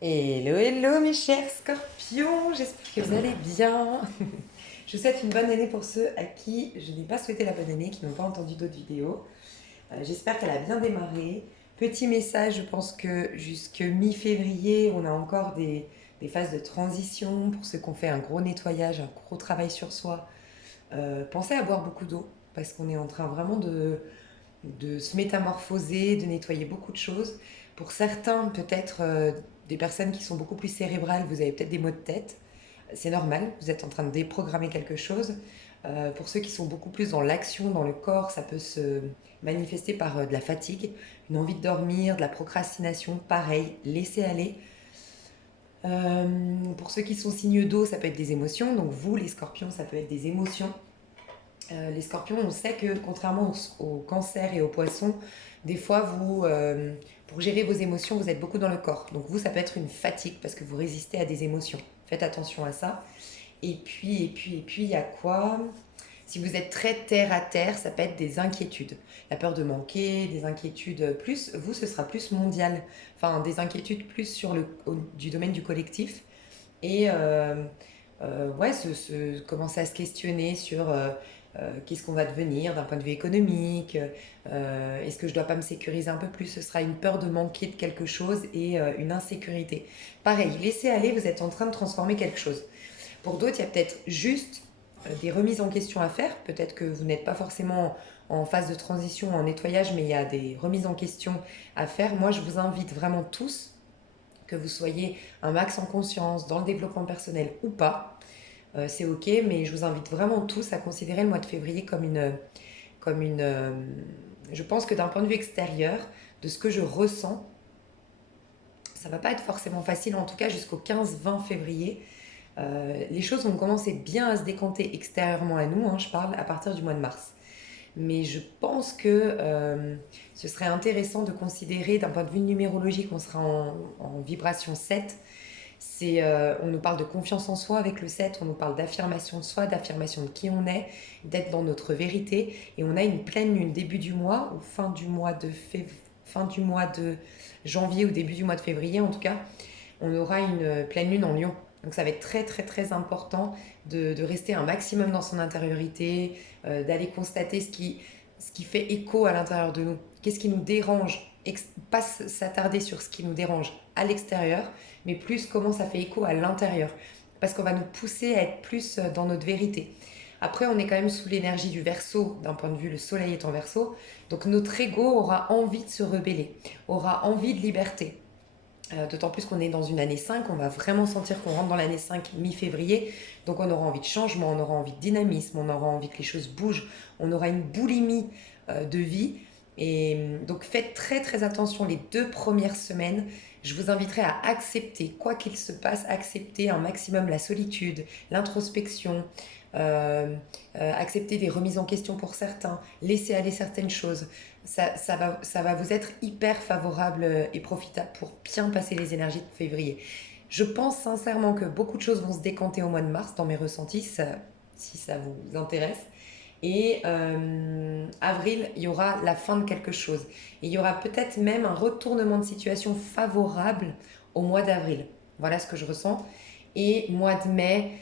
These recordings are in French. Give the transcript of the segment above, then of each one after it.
Hello, hello mes chers scorpions, j'espère que vous allez bien. Je vous souhaite une bonne année pour ceux à qui je n'ai pas souhaité la bonne année, qui n'ont pas entendu d'autres vidéos. J'espère qu'elle a bien démarré. Petit message, je pense que jusque mi-février, on a encore des phases de transition pour ceux qui ont fait un gros nettoyage, un gros travail sur soi. Pensez à boire beaucoup d'eau, parce qu'on est en train vraiment de se métamorphoser, de nettoyer beaucoup de choses. Pour certains, peut-être des personnes qui sont beaucoup plus cérébrales, vous avez peut-être des maux de tête. C'est normal, vous êtes en train de déprogrammer quelque chose. Pour ceux qui sont beaucoup plus dans l'action, dans le corps, ça peut se manifester par de la fatigue, une envie de dormir, de la procrastination, pareil, laisser aller. Pour ceux qui sont signes d'eau, ça peut être des émotions. Donc vous, les scorpions, ça peut être des émotions. Les scorpions, on sait que contrairement au cancer et aux poissons, des fois, pour gérer vos émotions, vous êtes beaucoup dans le corps. Donc vous, ça peut être une fatigue parce que vous résistez à des émotions. Faites attention à ça. Et puis, il y a quoi? Si vous êtes très terre à terre, ça peut être des inquiétudes. La peur de manquer, des inquiétudes plus, vous, ce sera plus mondial. Enfin, des inquiétudes plus du domaine du collectif. Et ouais, commencer à se questionner sur qu'est-ce qu'on va devenir d'un point de vue économique, est-ce que je dois pas me sécuriser un peu plus, ce sera une peur de manquer de quelque chose et une insécurité. Pareil, laissez aller, vous êtes en train de transformer quelque chose. Pour d'autres, il y a peut-être juste des remises en question à faire, peut-être que vous n'êtes pas forcément en phase de transition, en nettoyage, mais il y a des remises en question à faire. Moi, je vous invite vraiment tous, que vous soyez un max en conscience, dans le développement personnel ou pas, c'est ok, mais je vous invite vraiment tous à considérer le mois de février comme une. Je pense que d'un point de vue extérieur, de ce que je ressens, ça va pas être forcément facile, en tout cas jusqu'au 15-20 février. Les choses vont commencer bien à se décanter extérieurement à nous, hein, je parle à partir du mois de mars. Mais je pense que ce serait intéressant de considérer d'un point de vue numérologique, on sera en vibration 7. On nous parle de confiance en soi avec le 7, on nous parle d'affirmation de soi, d'affirmation de qui on est, d'être dans notre vérité. Et on a une pleine lune début du mois ou fin du mois de janvier ou début du mois de février en tout cas, on aura une pleine lune en lion. Donc ça va être très très très important de rester un maximum dans son intériorité, d'aller constater ce qui fait écho à l'intérieur de nous. Qu'est-ce qui nous dérange? Pas s'attarder sur ce qui nous dérange à l'extérieur, mais plus comment ça fait écho à l'intérieur. Parce qu'on va nous pousser à être plus dans notre vérité. Après, on est quand même sous l'énergie du Verseau, d'un point de vue, le soleil est en Verseau. Donc notre ego aura envie de se rebeller, aura envie de liberté. D'autant plus qu'on est dans une année 5, on va vraiment sentir qu'on rentre dans l'année 5 mi-février. Donc on aura envie de changement, on aura envie de dynamisme, on aura envie que les choses bougent, on aura une boulimie de vie. Et donc faites très très attention les 2 premières semaines. Je vous inviterai à accepter, quoi qu'il se passe, accepter un maximum la solitude, l'introspection, accepter des remises en question pour certains, laisser aller certaines choses. Ça va vous être hyper favorable et profitable pour bien passer les énergies de février. Je pense sincèrement que beaucoup de choses vont se décanter au mois de mars dans mes ressentis, si ça vous intéresse. Et avril, il y aura la fin de quelque chose. Et il y aura peut-être même un retournement de situation favorable au mois d'avril. Voilà ce que je ressens. Et mois de mai,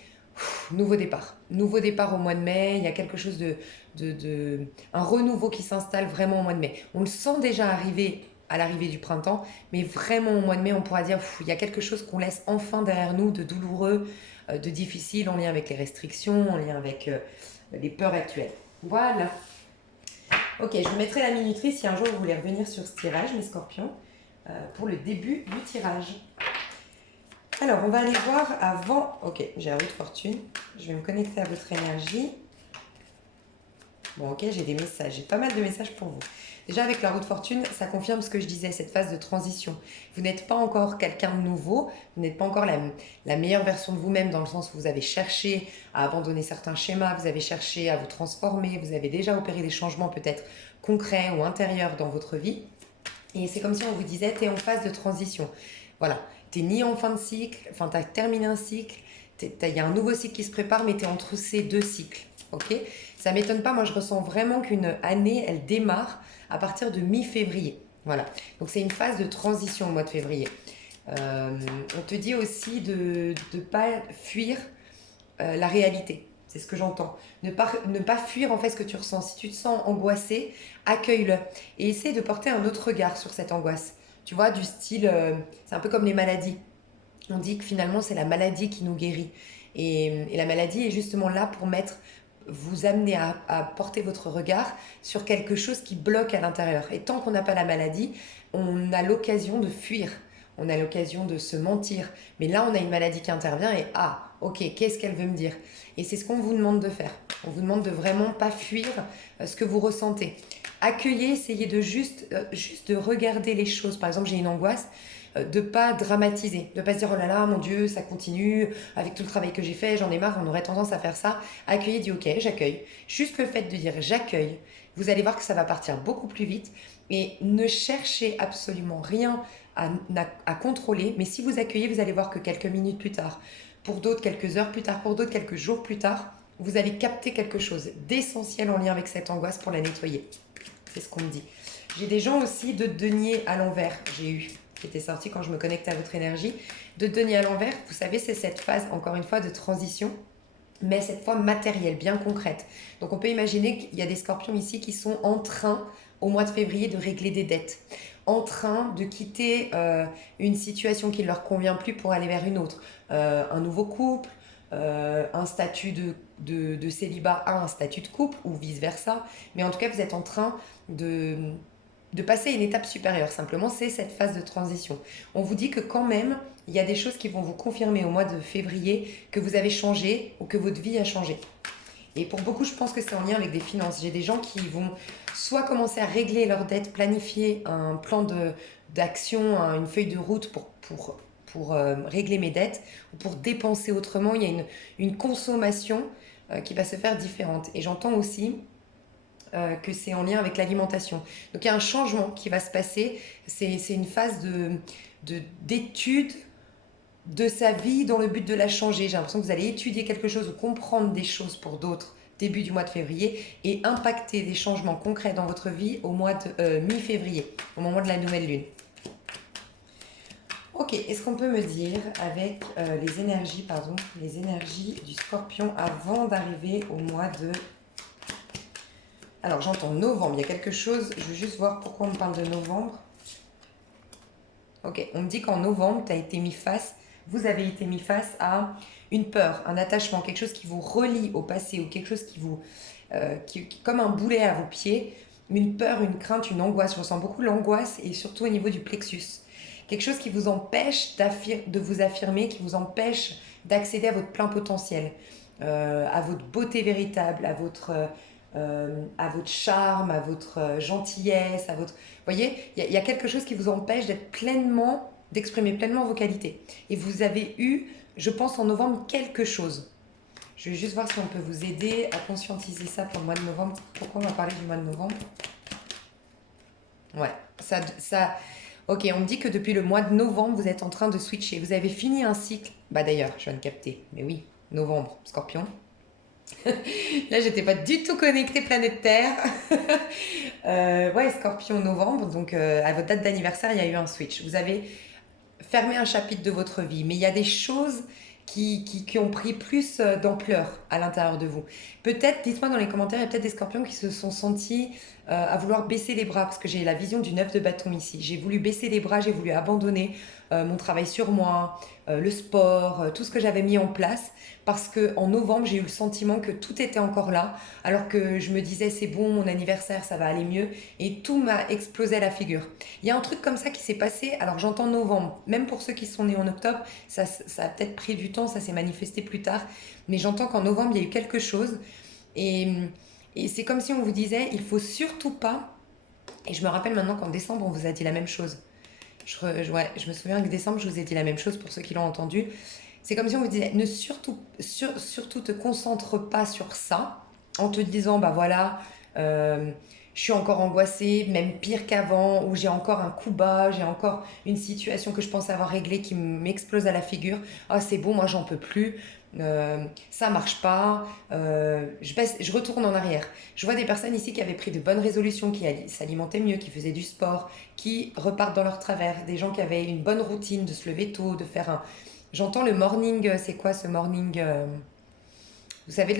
nouveau départ. Nouveau départ au mois de mai. Il y a quelque chose un renouveau qui s'installe vraiment au mois de mai. On le sent déjà arriver à l'arrivée du printemps, mais vraiment au mois de mai, on pourra dire il y a quelque chose qu'on laisse enfin derrière nous, de douloureux, de difficile en lien avec les restrictions, en lien avec les peurs actuelles. Voilà. Ok, je vous mettrai la minuterie si un jour vous voulez revenir sur ce tirage, mes scorpions, pour le début du tirage. Alors, on va aller voir avant. Ok, j'ai la roue de fortune. Je vais me connecter à votre énergie. Bon, ok, j'ai des messages. J'ai pas mal de messages pour vous. Déjà, avec la roue de fortune, ça confirme ce que je disais, cette phase de transition. Vous n'êtes pas encore quelqu'un de nouveau, vous n'êtes pas encore la meilleure version de vous-même dans le sens où vous avez cherché à abandonner certains schémas, vous avez cherché à vous transformer, vous avez déjà opéré des changements peut-être concrets ou intérieurs dans votre vie. Et c'est comme si on vous disait, tu es en phase de transition. Voilà, tu n'es ni en fin de cycle, enfin tu as terminé un cycle, il y a un nouveau cycle qui se prépare, mais tu es entre ces 2 cycles. Ok, ça m'étonne pas, moi je ressens vraiment qu'une année, elle démarre à partir de mi-février. Voilà, donc c'est une phase de transition au mois de février. On te dit aussi de ne pas fuir la réalité. C'est ce que j'entends. Ne pas fuir en fait ce que tu ressens. Si tu te sens angoissé, accueille-le et essaie de porter un autre regard sur cette angoisse. Tu vois, du style, c'est un peu comme les maladies. On dit que finalement c'est la maladie qui nous guérit. Et la maladie est justement là pour vous amener à porter votre regard sur quelque chose qui bloque à l'intérieur. Et tant qu'on n'a pas la maladie, on a l'occasion de fuir, on a l'occasion de se mentir. Mais là, on a une maladie qui intervient et ah, ok, qu'est-ce qu'elle veut me dire? Et c'est ce qu'on vous demande de faire. On vous demande de vraiment pas fuir ce que vous ressentez. Accueillez, essayez de juste de regarder les choses. Par exemple, j'ai une angoisse, de pas dramatiser, de pas se dire oh là là mon Dieu ça continue avec tout le travail que j'ai fait, j'en ai marre, on aurait tendance à faire ça. Accueillez, dit ok j'accueille. Juste le fait de dire j'accueille, vous allez voir que ça va partir beaucoup plus vite et ne cherchez absolument rien à contrôler, mais si vous accueillez, vous allez voir que quelques minutes plus tard, pour d'autres quelques heures plus tard, pour d'autres quelques jours plus tard, vous allez capter quelque chose d'essentiel en lien avec cette angoisse pour la nettoyer. C'est ce qu'on me dit. J'ai des gens aussi de denier à l'envers, j'ai eu qui était sorti quand je me connecte à votre énergie. De denier à l'envers, vous savez, c'est cette phase, encore une fois, de transition, mais cette fois matérielle, bien concrète. Donc on peut imaginer qu'il y a des scorpions ici qui sont en train, au mois de février, de régler des dettes, en train de quitter une situation qui ne leur convient plus pour aller vers une autre. Un nouveau couple, un statut de célibat à un statut de couple, ou vice-versa. Mais en tout cas, vous êtes en train de passer à une étape supérieure. Simplement, c'est cette phase de transition. On vous dit que quand même, il y a des choses qui vont vous confirmer au mois de février que vous avez changé ou que votre vie a changé. Et pour beaucoup, je pense que c'est en lien avec des finances. J'ai des gens qui vont soit commencer à régler leurs dettes, planifier un plan d'action, une feuille de route pour régler mes dettes, ou pour dépenser autrement. Il y a une consommation qui va se faire différente. Et j'entends aussi que c'est en lien avec l'alimentation. Donc il y a un changement qui va se passer. C'est une phase d'étude de sa vie dans le but de la changer. J'ai l'impression que vous allez étudier quelque chose ou comprendre des choses pour d'autres début du mois de février et impacter des changements concrets dans votre vie au mois de mi-février, au moment de la nouvelle lune. Ok, est-ce qu'on peut me dire avec les énergies du scorpion avant d'arriver au mois de... Alors j'entends novembre, il y a quelque chose, je veux juste voir pourquoi on me parle de novembre. Ok, on me dit qu'en novembre, vous avez été mis face à une peur, un attachement, quelque chose qui vous relie au passé ou quelque chose comme un boulet à vos pieds, une peur, une crainte, une angoisse. Je ressens beaucoup l'angoisse et surtout au niveau du plexus. Quelque chose qui vous empêche de vous affirmer, qui vous empêche d'accéder à votre plein potentiel, à votre beauté véritable, à votre charme, à votre gentillesse, à votre... Vous voyez, il y a quelque chose qui vous empêche d'exprimer pleinement vos qualités. Et vous avez eu, je pense, en novembre, quelque chose. Je vais juste voir si on peut vous aider à conscientiser ça pour le mois de novembre. Pourquoi on va parler du mois de novembre? Ouais, ok, on me dit que depuis le mois de novembre, vous êtes en train de switcher. Vous avez fini un cycle. Bah d'ailleurs, je viens de capter. Mais oui, novembre, Scorpion. Là, j'étais pas du tout connectée planète Terre. Ouais, Scorpion novembre. Donc, à votre date d'anniversaire, il y a eu un switch. Vous avez fermé un chapitre de votre vie, mais il y a des choses qui ont pris plus d'ampleur à l'intérieur de vous. Peut-être, dites-moi dans les commentaires, il y a peut-être des scorpions qui se sont sentis à vouloir baisser les bras, parce que j'ai la vision du 9 de bâton ici. J'ai voulu baisser les bras, j'ai voulu abandonner mon travail sur moi, le sport, tout ce que j'avais mis en place, parce qu'en novembre, j'ai eu le sentiment que tout était encore là, alors que je me disais, c'est bon, mon anniversaire, ça va aller mieux, et tout m'a explosé à la figure. Il y a un truc comme ça qui s'est passé, alors j'entends novembre, même pour ceux qui sont nés en octobre, ça a peut-être pris du temps, ça s'est manifesté plus tard, mais j'entends qu'en novembre, il y a eu quelque chose, et c'est comme si on vous disait, il faut surtout pas, et je me rappelle maintenant qu'en décembre, on vous a dit la même chose. Je me souviens que décembre, je vous ai dit la même chose pour ceux qui l'ont entendu. C'est comme si on vous disait, surtout te concentre pas sur ça, en te disant, bah voilà, je suis encore angoissée, même pire qu'avant, ou j'ai encore un coup bas, j'ai encore une situation que je pense avoir réglée qui m'explose à la figure. Ah, c'est bon, moi j'en peux plus. Ça marche pas. Je retourne en arrière. Je vois des personnes ici qui avaient pris de bonnes résolutions, qui s'alimentaient mieux, qui faisaient du sport, qui repartent dans leur travers. Des gens qui avaient une bonne routine de se lever tôt, de faire un. J'entends le morning. C'est quoi ce morning vous savez,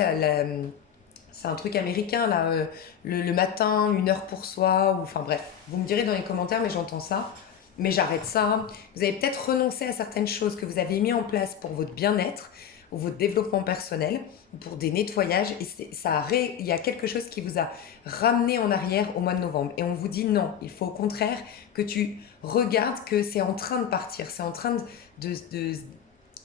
c'est un truc américain, là, le matin, 1 heure pour soi, ou enfin bref, vous me direz dans les commentaires, mais j'entends ça, mais j'arrête ça. Vous avez peut-être renoncé à certaines choses que vous avez mis en place pour votre bien-être, ou votre développement personnel, ou pour des nettoyages, et il y a quelque chose qui vous a ramené en arrière au mois de novembre. Et on vous dit non, il faut au contraire que tu regardes que c'est en train de partir, c'est en train de, de,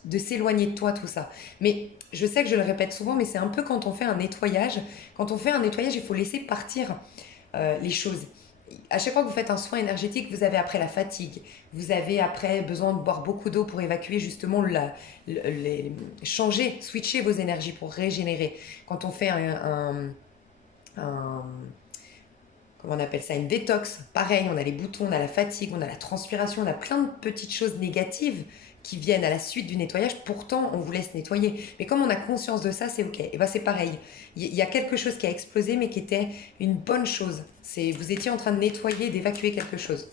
de s'éloigner de toi, tout ça. Mais je sais que je le répète souvent, mais c'est un peu quand on fait un nettoyage. Quand on fait un nettoyage, il faut laisser partir les choses. À chaque fois que vous faites un soin énergétique, vous avez après la fatigue, vous avez après besoin de boire beaucoup d'eau pour évacuer justement changer, switcher vos énergies pour régénérer. Quand on fait un comment on appelle ça, une détox, pareil, on a les boutons, on a la fatigue, on a la transpiration, on a plein de petites choses négatives qui viennent à la suite du nettoyage, pourtant on vous laisse nettoyer. Mais comme on a conscience de ça, c'est ok. Et bien c'est pareil, il y a quelque chose qui a explosé mais qui était une bonne chose. Vous étiez en train de nettoyer, d'évacuer quelque chose.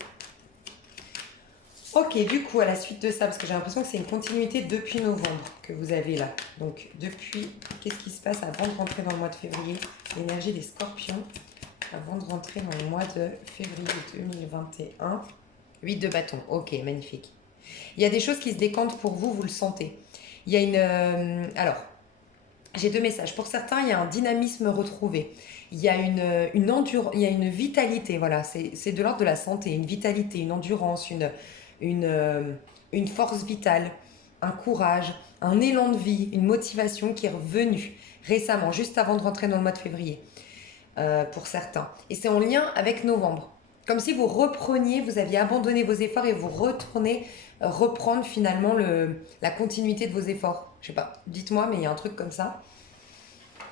Ok, du coup, à la suite de ça, parce que j'ai l'impression que c'est une continuité depuis novembre que vous avez là. Donc depuis, qu'est-ce qui se passe avant de rentrer dans le mois de février? L'énergie des scorpions avant de rentrer dans le mois de février 2021. 8 de bâton, ok, magnifique. Il y a des choses qui se décantent pour vous, vous le sentez. Il y a alors, j'ai 2 messages. Pour certains, il y a un dynamisme retrouvé. Il y a il y a une vitalité, voilà, c'est de l'ordre de la santé, une vitalité, une endurance, une, euh, une force vitale, un courage, un élan de vie, une motivation qui est revenue récemment, juste avant de rentrer dans le mois de février, pour certains. Et c'est en lien avec novembre. Comme si vous repreniez, vous aviez abandonné vos efforts et vous retournez reprendre finalement la continuité de vos efforts. Je sais pas, dites-moi, mais il y a un truc comme ça.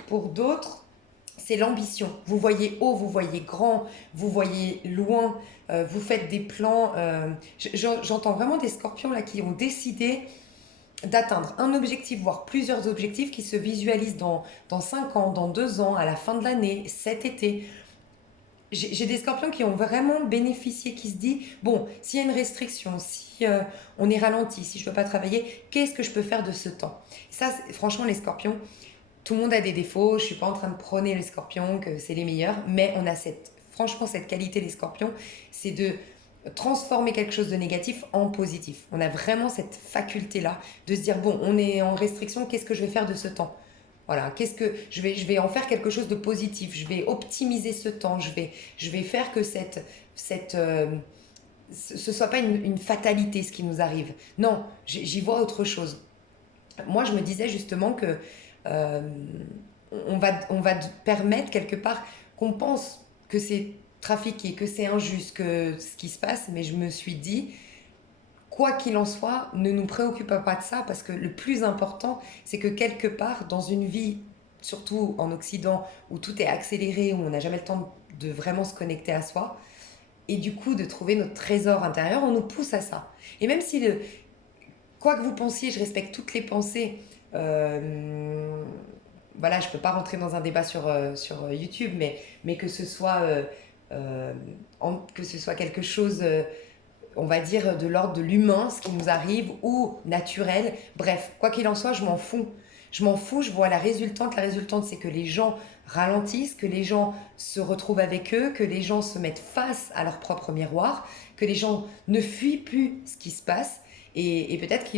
Pour d'autres, c'est l'ambition. Vous voyez haut, vous voyez grand, vous voyez loin, vous faites des plans. J'entends vraiment des scorpions là qui ont décidé d'atteindre un objectif, voire plusieurs objectifs qui se visualisent dans 5 ans, dans 2 ans, à la fin de l'année, cet été. J'ai des scorpions qui ont vraiment bénéficié, qui se disent, bon, s'il y a une restriction, si on est ralenti, si je ne peux pas travailler, qu'est-ce que je peux faire de ce temps? Ça, franchement, les scorpions, tout le monde a des défauts, je ne suis pas en train de prôner les scorpions, que c'est les meilleurs, mais on a franchement cette qualité, les scorpions, c'est de transformer quelque chose de négatif en positif. On a vraiment cette faculté-là de se dire, bon, on est en restriction, qu'est-ce que je vais faire de ce temps? Voilà, qu'est-ce que je vais en faire quelque chose de positif, je vais optimiser ce temps, je vais faire que ce soit pas une fatalité ce qui nous arrive. Non, j'y vois autre chose. Moi, je me disais justement que euh, on va permettre quelque part qu'on pense que c'est trafiqué, que c'est injuste, que ce qui se passe, mais je me suis dit, quoi qu'il en soit, ne nous préoccupons pas de ça parce que le plus important, c'est que quelque part, dans une vie, surtout en Occident, où tout est accéléré, où on n'a jamais le temps de vraiment se connecter à soi, et du coup de trouver notre trésor intérieur, on nous pousse à ça. Et même si quoi que vous pensiez, je respecte toutes les pensées. Voilà, je ne peux pas rentrer dans un débat sur YouTube, mais que ce soit, que ce soit quelque chose, on va dire, de l'ordre de l'humain, ce qui nous arrive, ou naturel. Bref, quoi qu'il en soit, je m'en fous. Je m'en fous, je vois la résultante. La résultante, c'est que les gens ralentissent, que les gens se retrouvent avec eux, que les gens se mettent face à leur propre miroir, que les gens ne fuient plus ce qui se passe. Et peut-être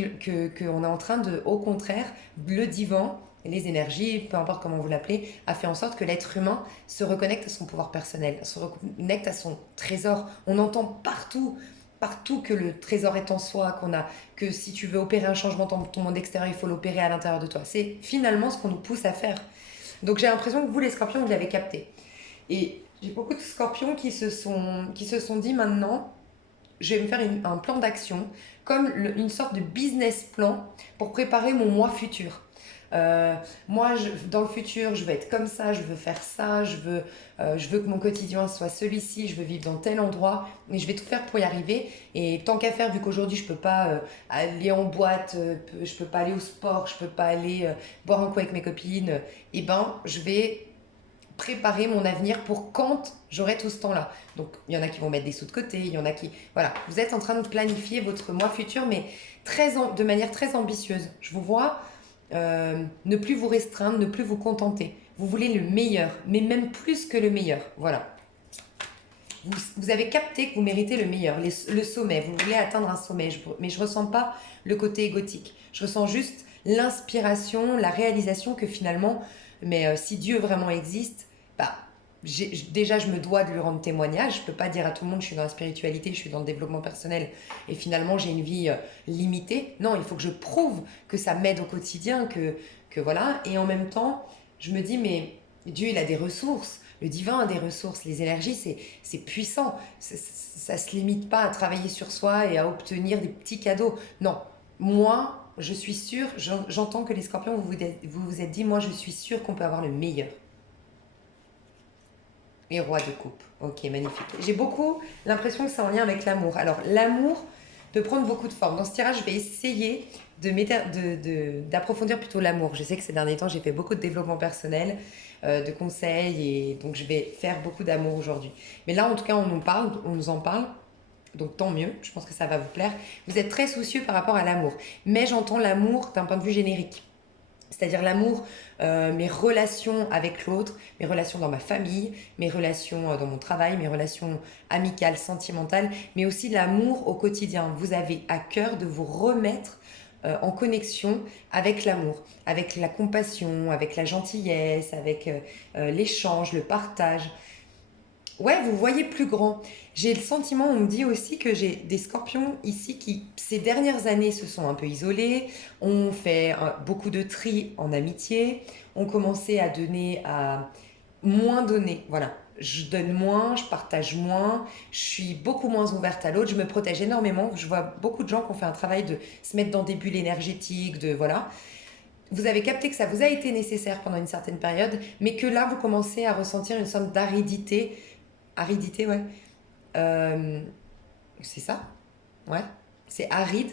qu'on est en train de, au contraire, le divan, les énergies, peu importe comment vous l'appelez, a fait en sorte que l'être humain se reconnecte à son pouvoir personnel, se reconnecte à son trésor. On entend partout que le trésor est en soi, que si tu veux opérer un changement dans ton monde extérieur, il faut l'opérer à l'intérieur de toi. C'est finalement ce qu'on nous pousse à faire. Donc j'ai l'impression que vous, les scorpions, vous l'avez capté. Et j'ai beaucoup de scorpions qui se sont dit maintenant, je vais me faire un plan d'action, comme une sorte de business plan pour préparer mon mois futur. Euh, Moi, dans le futur, je veux être comme ça, je veux faire ça, je veux que mon quotidien soit celui-ci, je veux vivre dans tel endroit, et je vais tout faire pour y arriver. Et tant qu'à faire, vu qu'aujourd'hui, je peux pas aller en boîte, je peux pas aller au sport, je peux pas aller boire un coup avec mes copines, et ben, je vais préparer mon avenir pour quand j'aurai tout ce temps-là. Donc, il y en a qui vont mettre des sous de côté, il y en a qui... Voilà, vous êtes en train de planifier votre mois futur, mais de manière très ambitieuse. Je vous vois ne plus vous restreindre, ne plus vous contenter. Vous voulez le meilleur, mais même plus que le meilleur. Voilà. Vous avez capté que vous méritez le meilleur, le sommet. Vous voulez atteindre un sommet, mais je ne ressens pas le côté égotique. Je ressens juste l'inspiration, la réalisation que finalement, mais si Dieu vraiment existe, bah, déjà je me dois de lui rendre témoignage. Je ne peux pas dire à tout le monde je suis dans la spiritualité, je suis dans le développement personnel et finalement j'ai une vie limitée. Non, il faut que je prouve que ça m'aide au quotidien, que voilà. Et en même temps, je me dis mais Dieu il a des ressources. Le divin a des ressources, les énergies, c'est puissant. Ça ne se limite pas à travailler sur soi et à obtenir des petits cadeaux. Non, moi, je suis sûre, j'entends que les scorpions, vous êtes dit, moi, je suis sûre qu'on peut avoir le meilleur. Et roi de coupe. Ok, magnifique. J'ai beaucoup l'impression que c'est en lien avec l'amour. Alors, l'amour peut prendre beaucoup de formes. Dans ce tirage, je vais essayer d'approfondir plutôt l'amour. Je sais que ces derniers temps, j'ai fait beaucoup de développement personnel, de conseils, et donc je vais faire beaucoup d'amour aujourd'hui. Mais là, en tout cas, on nous en parle. Donc tant mieux, je pense que ça va vous plaire. Vous êtes très soucieux par rapport à l'amour. Mais j'entends l'amour d'un point de vue générique. C'est-à-dire l'amour, mes relations avec l'autre, mes relations dans ma famille, mes relations dans mon travail, mes relations amicales, sentimentales, mais aussi l'amour au quotidien. Vous avez à cœur de vous remettre en connexion avec l'amour, avec la compassion, avec la gentillesse, avec l'échange, le partage. Ouais, vous voyez plus grand. J'ai le sentiment, on me dit aussi que j'ai des scorpions ici qui, ces dernières années, se sont un peu isolés, ont fait beaucoup de tri en amitié, ont commencé à donner, à moins donner. Voilà, je donne moins, je partage moins, je suis beaucoup moins ouverte à l'autre, je me protège énormément. Je vois beaucoup de gens qui ont fait un travail de se mettre dans des bulles énergétiques, de voilà. Vous avez capté que ça vous a été nécessaire pendant une certaine période, mais que là, vous commencez à ressentir une sorte d'aridité. Aridité, ouais. Euh, c'est ça? Ouais. C'est aride.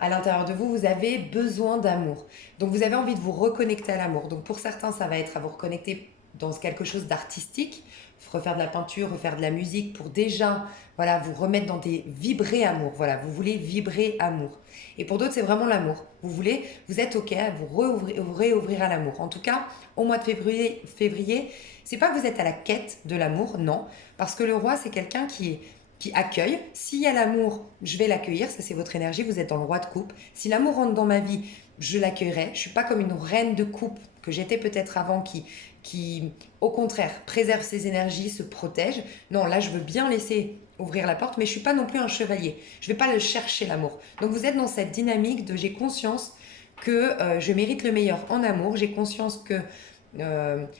À l'intérieur de vous, vous avez besoin d'amour. Donc vous avez envie de vous reconnecter à l'amour. Donc pour certains, ça va être à vous reconnecter dans quelque chose d'artistique, refaire de la peinture, refaire de la musique pour déjà voilà, vous remettre dans des vibrer amour. Voilà, vous voulez vibrer amour. Et pour d'autres, c'est vraiment l'amour. Vous êtes OK à vous réouvrir à l'amour. En tout cas, au mois de février, c'est pas que vous êtes à la quête de l'amour, non. Parce que le roi, c'est quelqu'un qui accueille. S'il y a l'amour, je vais l'accueillir. Ça, c'est votre énergie. Vous êtes dans le roi de coupe. Si l'amour rentre dans ma vie, je l'accueillerai. Je ne suis pas comme une reine de coupe que j'étais peut-être avant qui, au contraire, préserve ses énergies, se protège. Non, là, je veux bien laisser ouvrir la porte, mais je ne suis pas non plus un chevalier. Je ne vais pas le chercher, l'amour. Donc, vous êtes dans cette dynamique de j'ai conscience que je mérite le meilleur en amour. J'ai conscience que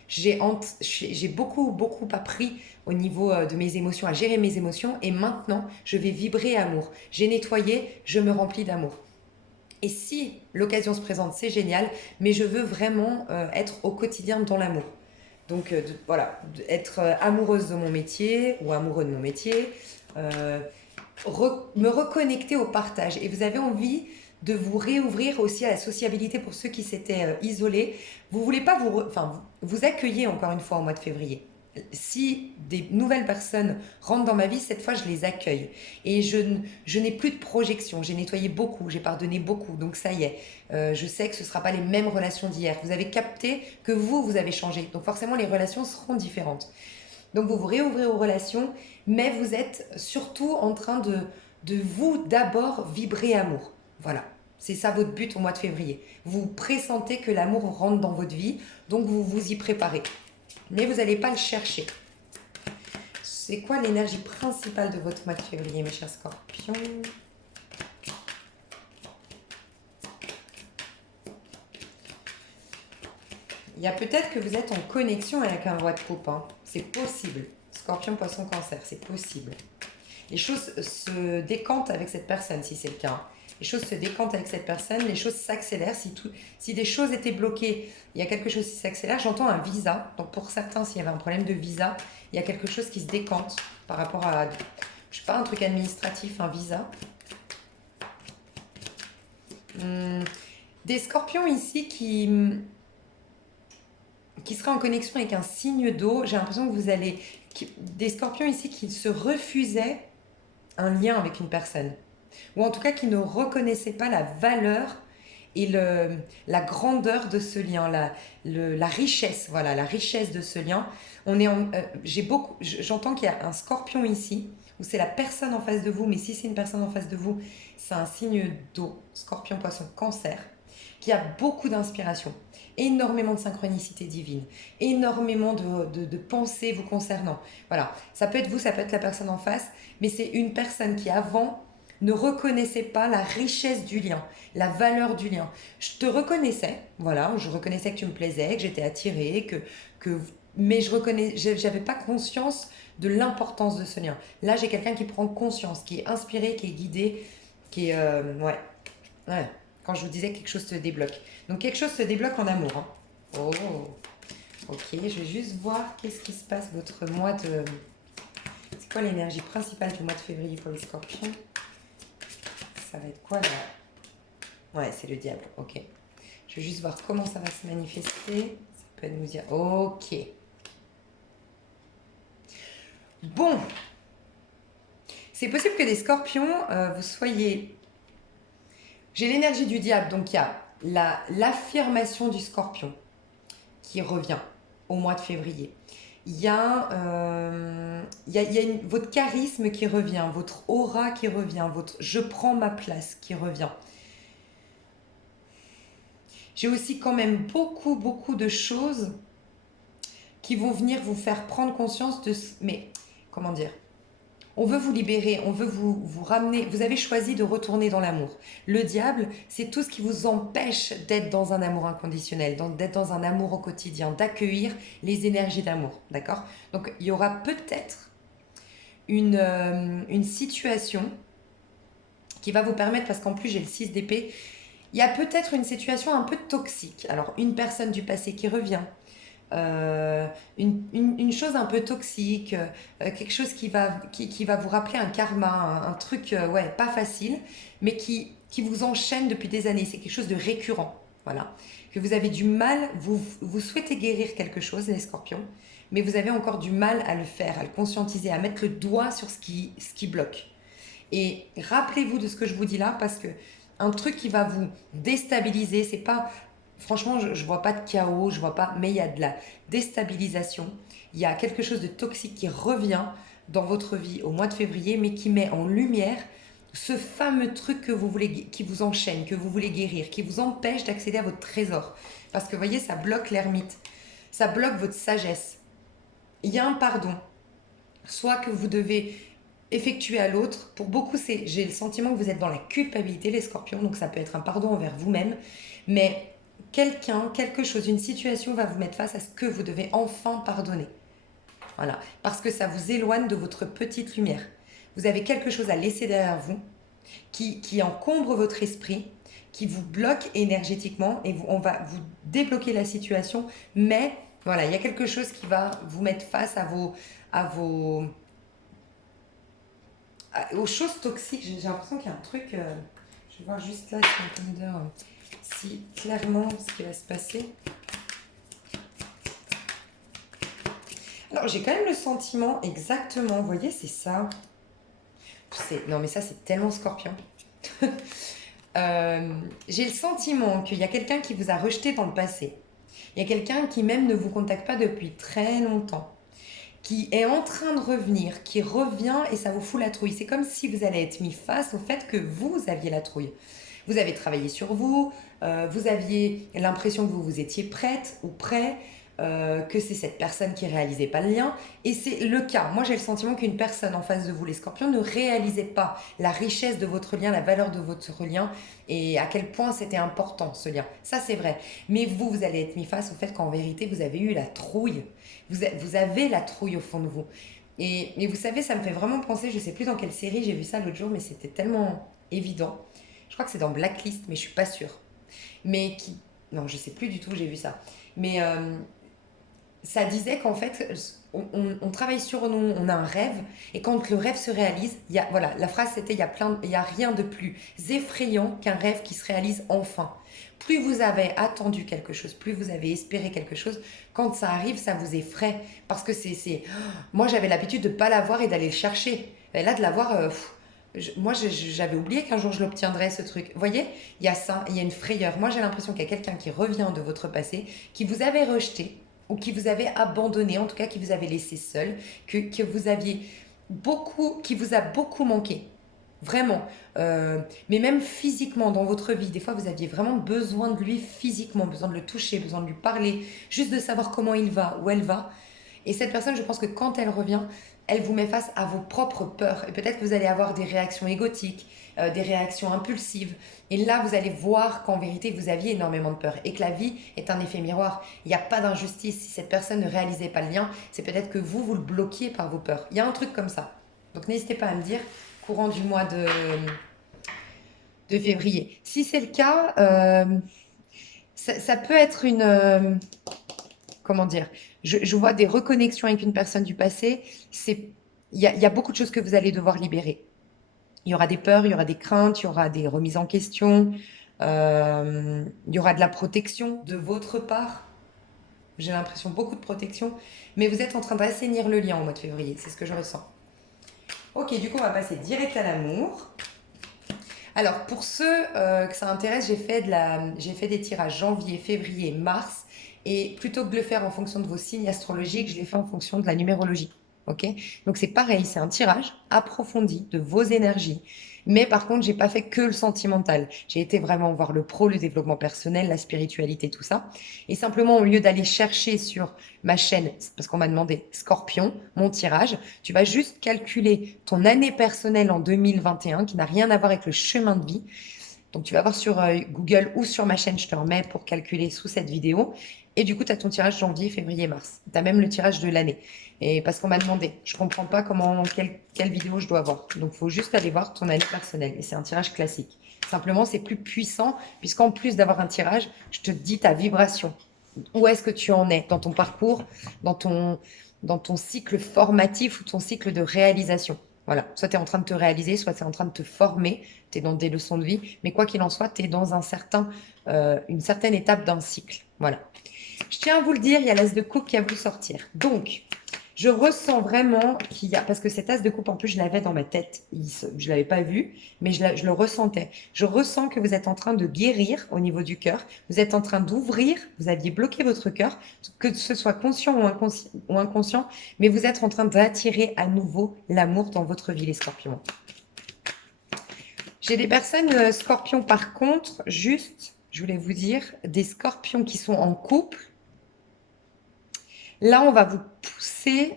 j'ai beaucoup appris au niveau de mes émotions, à gérer mes émotions, et maintenant je vais vibrer amour. J'ai nettoyé, je me remplis d'amour. Et si l'occasion se présente, c'est génial, mais je veux vraiment être au quotidien dans l'amour. Donc voilà, être amoureuse de mon métier ou amoureux de mon métier, euh, me reconnecter au partage. Et vous avez envie de vous réouvrir aussi à la sociabilité pour ceux qui s'étaient isolés. Vous voulez pas vous accueillez encore une fois au mois de février. Si des nouvelles personnes rentrent dans ma vie, cette fois je les accueille. Et je n'ai plus de projection. J'ai nettoyé beaucoup, j'ai pardonné beaucoup. Donc ça y est, je sais que ce ne sera pas les mêmes relations d'hier. Vous avez capté que vous avez changé. Donc forcément les relations seront différentes. Donc vous vous réouvrez aux relations, mais vous êtes surtout en train de vous d'abord vibrer amour. Voilà, c'est ça votre but au mois de février. Vous pressentez que l'amour rentre dans votre vie, donc vous vous y préparez. Mais vous n'allez pas le chercher. C'est quoi l'énergie principale de votre mois de février, mes chers scorpions? Il y a peut-être que vous êtes en connexion avec un roi de coupe. Hein. C'est possible. Scorpion, poisson, cancer, c'est possible. Les choses se décantent avec cette personne, si c'est le cas. Les choses se décantent avec cette personne, les choses s'accélèrent. Si des choses étaient bloquées, il y a quelque chose qui s'accélère. J'entends un visa. Donc pour certains, s'il y avait un problème de visa, il y a quelque chose qui se décante par rapport à, je sais pas, un truc administratif, un visa. Des scorpions ici qui seraient en connexion avec un signe d'eau. J'ai l'impression que vous allez... Des scorpions ici qui se refusaient un lien avec une personne. Ou en tout cas qui ne reconnaissaient pas la valeur et la grandeur de ce lien, la richesse, voilà, la richesse de ce lien. J'entends qu'il y a un scorpion ici, où c'est la personne en face de vous, mais si c'est une personne en face de vous, c'est un signe d'eau, scorpion, poisson, cancer, qui a beaucoup d'inspiration, énormément de synchronicité divine, énormément de pensées vous concernant. Voilà, ça peut être vous, ça peut être la personne en face, mais c'est une personne qui avant ne reconnaissait pas la richesse du lien, la valeur du lien. Je te reconnaissais, voilà, je reconnaissais que tu me plaisais, que j'étais attirée, mais j'avais pas conscience de l'importance de ce lien. Là, j'ai quelqu'un qui prend conscience, qui est inspiré, qui est guidé, qui est... ouais. Quand je vous disais que quelque chose se débloque. Donc quelque chose se débloque en amour. Hein. Oh, ok, je vais juste voir qu'est-ce qui se passe votre mois de... C'est quoi l'énergie principale du mois de février pour les scorpions? Ça va être quoi là? Ouais, c'est le diable, ok. Je vais juste voir comment ça va se manifester. Ça peut nous dire... Ok. Bon. C'est possible que des scorpions, vous soyez... J'ai l'énergie du diable, donc il y a l'affirmation du scorpion qui revient au mois de février. Il y a, votre charisme qui revient, votre aura qui revient, votre je prends ma place qui revient. J'ai aussi quand même beaucoup de choses qui vont venir vous faire prendre conscience de... Mais comment dire? On veut vous libérer, on veut vous ramener. Vous avez choisi de retourner dans l'amour. Le diable, c'est tout ce qui vous empêche d'être dans un amour inconditionnel, d'être dans un amour au quotidien, d'accueillir les énergies d'amour. D'accord? Donc, il y aura peut-être une situation qui va vous permettre, parce qu'en plus, j'ai le 6 d'épée, il y a peut-être une situation un peu toxique. Alors, une personne du passé qui revient. Une chose un peu toxique, quelque chose qui va vous rappeler un karma, un truc ouais, pas facile, mais qui vous enchaîne depuis des années. C'est quelque chose de récurrent, voilà. Que vous avez du mal, vous souhaitez guérir quelque chose, les scorpions, mais vous avez encore du mal à le faire, à le conscientiser, à mettre le doigt sur ce qui bloque. Et rappelez-vous de ce que je vous dis là, parce que un truc qui va vous déstabiliser, c'est pas... Franchement, je ne vois pas de chaos, je vois pas, mais il y a de la déstabilisation. Il y a quelque chose de toxique qui revient dans votre vie au mois de février, mais qui met en lumière ce fameux truc que vous voulez, qui vous enchaîne, que vous voulez guérir, qui vous empêche d'accéder à votre trésor. Parce que vous voyez, ça bloque l'ermite, ça bloque votre sagesse. Il y a un pardon, soit que vous devez effectuer à l'autre. Pour beaucoup, j'ai le sentiment que vous êtes dans la culpabilité, les scorpions, donc ça peut être un pardon envers vous-même, mais quelqu'un, quelque chose, une situation va vous mettre face à ce que vous devez enfin pardonner. Voilà, parce que ça vous éloigne de votre petite lumière. Vous avez quelque chose à laisser derrière vous qui encombre votre esprit, qui vous bloque énergétiquement et on va vous débloquer la situation, mais voilà, il y a quelque chose qui va vous mettre face aux choses toxiques. J'ai l'impression qu'il y a un truc, je vais voir juste là sur le calendrier, si clairement ce qui va se passer. Alors j'ai quand même le sentiment, exactement, vous voyez, c'est ça. Non mais ça c'est tellement scorpion. J'ai le sentiment qu'il y a quelqu'un qui vous a rejeté dans le passé. Il y a quelqu'un qui même ne vous contacte pas depuis très longtemps, qui est en train de revenir, qui revient et ça vous fout la trouille. C'est comme si vous allez être mis face au fait que vous aviez la trouille. Vous avez travaillé sur vous, vous aviez l'impression que vous étiez prête ou prêt, que c'est cette personne qui ne réalisait pas le lien. Et c'est le cas. Moi, j'ai le sentiment qu'une personne en face de vous, les scorpions, ne réalisait pas la richesse de votre lien, la valeur de votre lien et à quel point c'était important ce lien. Ça, c'est vrai. Mais vous allez être mis face au fait qu'en vérité, vous avez eu la trouille. Vous avez la trouille au fond de vous. Et vous savez, ça me fait vraiment penser, je ne sais plus dans quelle série j'ai vu ça l'autre jour, mais c'était tellement évident. Je crois que c'est dans Blacklist, mais je suis pas sûre. Mais qui... Non, je sais plus du tout, j'ai vu ça. Mais ça disait qu'en fait, on travaille sur nous, on a un rêve, et quand le rêve se réalise, il y a, voilà, la phrase c'était, il y a rien de plus effrayant qu'un rêve qui se réalise enfin. Plus vous avez attendu quelque chose, plus vous avez espéré quelque chose, quand ça arrive, ça vous effraie. Parce que moi, j'avais l'habitude de ne pas l'avoir et d'aller le chercher. Et là, de l'avoir, j'avais oublié qu'un jour je l'obtiendrais, ce truc. Vous voyez, il y a ça, il y a une frayeur. Moi, j'ai l'impression qu'il y a quelqu'un qui revient de votre passé, qui vous avait rejeté, ou qui vous avait abandonné, en tout cas qui vous avait laissé seul, que vous aviez beaucoup, qui vous a beaucoup manqué. Vraiment. Mais même physiquement, dans votre vie, des fois, vous aviez vraiment besoin de lui physiquement, besoin de le toucher, besoin de lui parler, juste de savoir comment il va, où elle va. Et cette personne, je pense que quand elle revient, elle vous met face à vos propres peurs. Et peut-être que vous allez avoir des réactions égotiques, des réactions impulsives. Et là, vous allez voir qu'en vérité, vous aviez énormément de peur. Et que la vie est un effet miroir. Il n'y a pas d'injustice. Si cette personne ne réalisait pas le lien, c'est peut-être que vous le bloquiez par vos peurs. Il y a un truc comme ça. Donc n'hésitez pas à me dire, courant du mois de février. Si c'est le cas, ça peut être une... comment dire, je vois des reconnexions avec une personne du passé. Il y a beaucoup de choses que vous allez devoir libérer. Il y aura des peurs, il y aura des craintes, il y aura des remises en question, il y aura de la protection de votre part. J'ai l'impression beaucoup de protection, mais vous êtes en train d'assainir le lien au mois de février, c'est ce que je ressens. Ok, du coup, on va passer direct à l'amour. Alors, pour ceux que ça intéresse, j'ai fait des tirages janvier, février, mars. Et plutôt que de le faire en fonction de vos signes astrologiques, je l'ai fait en fonction de la numérologie. Ok? Donc, c'est pareil, c'est un tirage approfondi de vos énergies. Mais par contre, j'ai pas fait que le sentimental. J'ai été vraiment voir le pro, le développement personnel, la spiritualité, tout ça. Et simplement, au lieu d'aller chercher sur ma chaîne, parce qu'on m'a demandé Scorpion, mon tirage, tu vas juste calculer ton année personnelle en 2021 qui n'a rien à voir avec le chemin de vie. Donc, tu vas voir sur Google ou sur ma chaîne, je te remets pour calculer sous cette vidéo. Et du coup, tu as ton tirage janvier, février, mars. Tu as même le tirage de l'année. Et parce qu'on m'a demandé, je comprends pas quelle vidéo je dois avoir. Donc, il faut juste aller voir ton année personnelle. Et c'est un tirage classique. Simplement, c'est plus puissant, puisqu'en plus d'avoir un tirage, je te dis ta vibration. Où est-ce que tu en es dans ton parcours, dans ton, dans ton cycle formatif ou ton cycle de réalisation. Voilà, soit tu es en train de te réaliser, soit tu es en train de te former, tu es dans des leçons de vie, mais quoi qu'il en soit, tu es dans une certaine étape d'un cycle. Voilà. Je tiens à vous le dire, il y a l'as de coupe qui a voulu sortir. Donc, je ressens vraiment qu'il y a... Parce que cet as de coupe, en plus, je l'avais dans ma tête. Je ne l'avais pas vu, mais je le ressentais. Je ressens que vous êtes en train de guérir au niveau du cœur. Vous êtes en train d'ouvrir. Vous aviez bloqué votre cœur, que ce soit conscient ou inconscient, mais vous êtes en train d'attirer à nouveau l'amour dans votre vie, les scorpions. J'ai des personnes scorpions, par contre, juste, je voulais vous dire, des scorpions qui sont en couple. Là, on va vous pousser.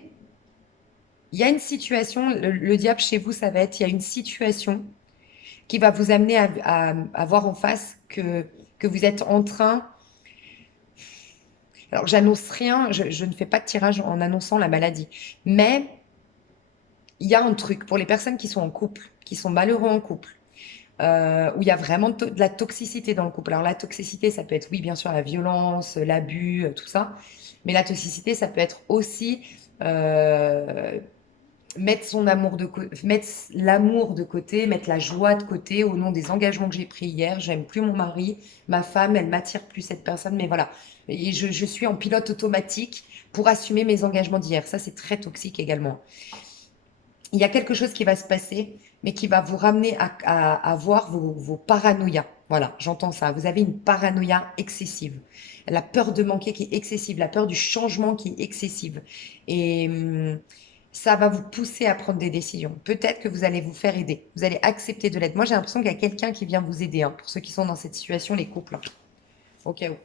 Il y a une situation, le diable chez vous, ça va être, il y a une situation qui va vous amener à voir en face que vous êtes en train. Alors, j'annonce rien, je ne fais pas de tirage en annonçant la maladie. Mais il y a un truc pour les personnes qui sont en couple, qui sont malheureux en couple, où il y a vraiment de la toxicité dans le couple. Alors, la toxicité, ça peut être, oui, bien sûr, la violence, l'abus, tout ça. Mais la toxicité, ça peut être aussi mettre mettre l'amour de côté, mettre la joie de côté au nom des engagements que j'ai pris hier. J'aime plus mon mari, ma femme, elle m'attire plus cette personne, mais voilà. Et je suis en pilote automatique pour assumer mes engagements d'hier. Ça, c'est très toxique également. Il y a quelque chose qui va se passer, mais qui va vous ramener à voir vos paranoïas. Voilà, j'entends ça. Vous avez une paranoïa excessive. La peur de manquer qui est excessive, la peur du changement qui est excessive. Et ça va vous pousser à prendre des décisions. Peut-être que vous allez vous faire aider. Vous allez accepter de l'aide. Moi, j'ai l'impression qu'il y a quelqu'un qui vient vous aider, hein, pour ceux qui sont dans cette situation, les couples. Hein. Au cas où.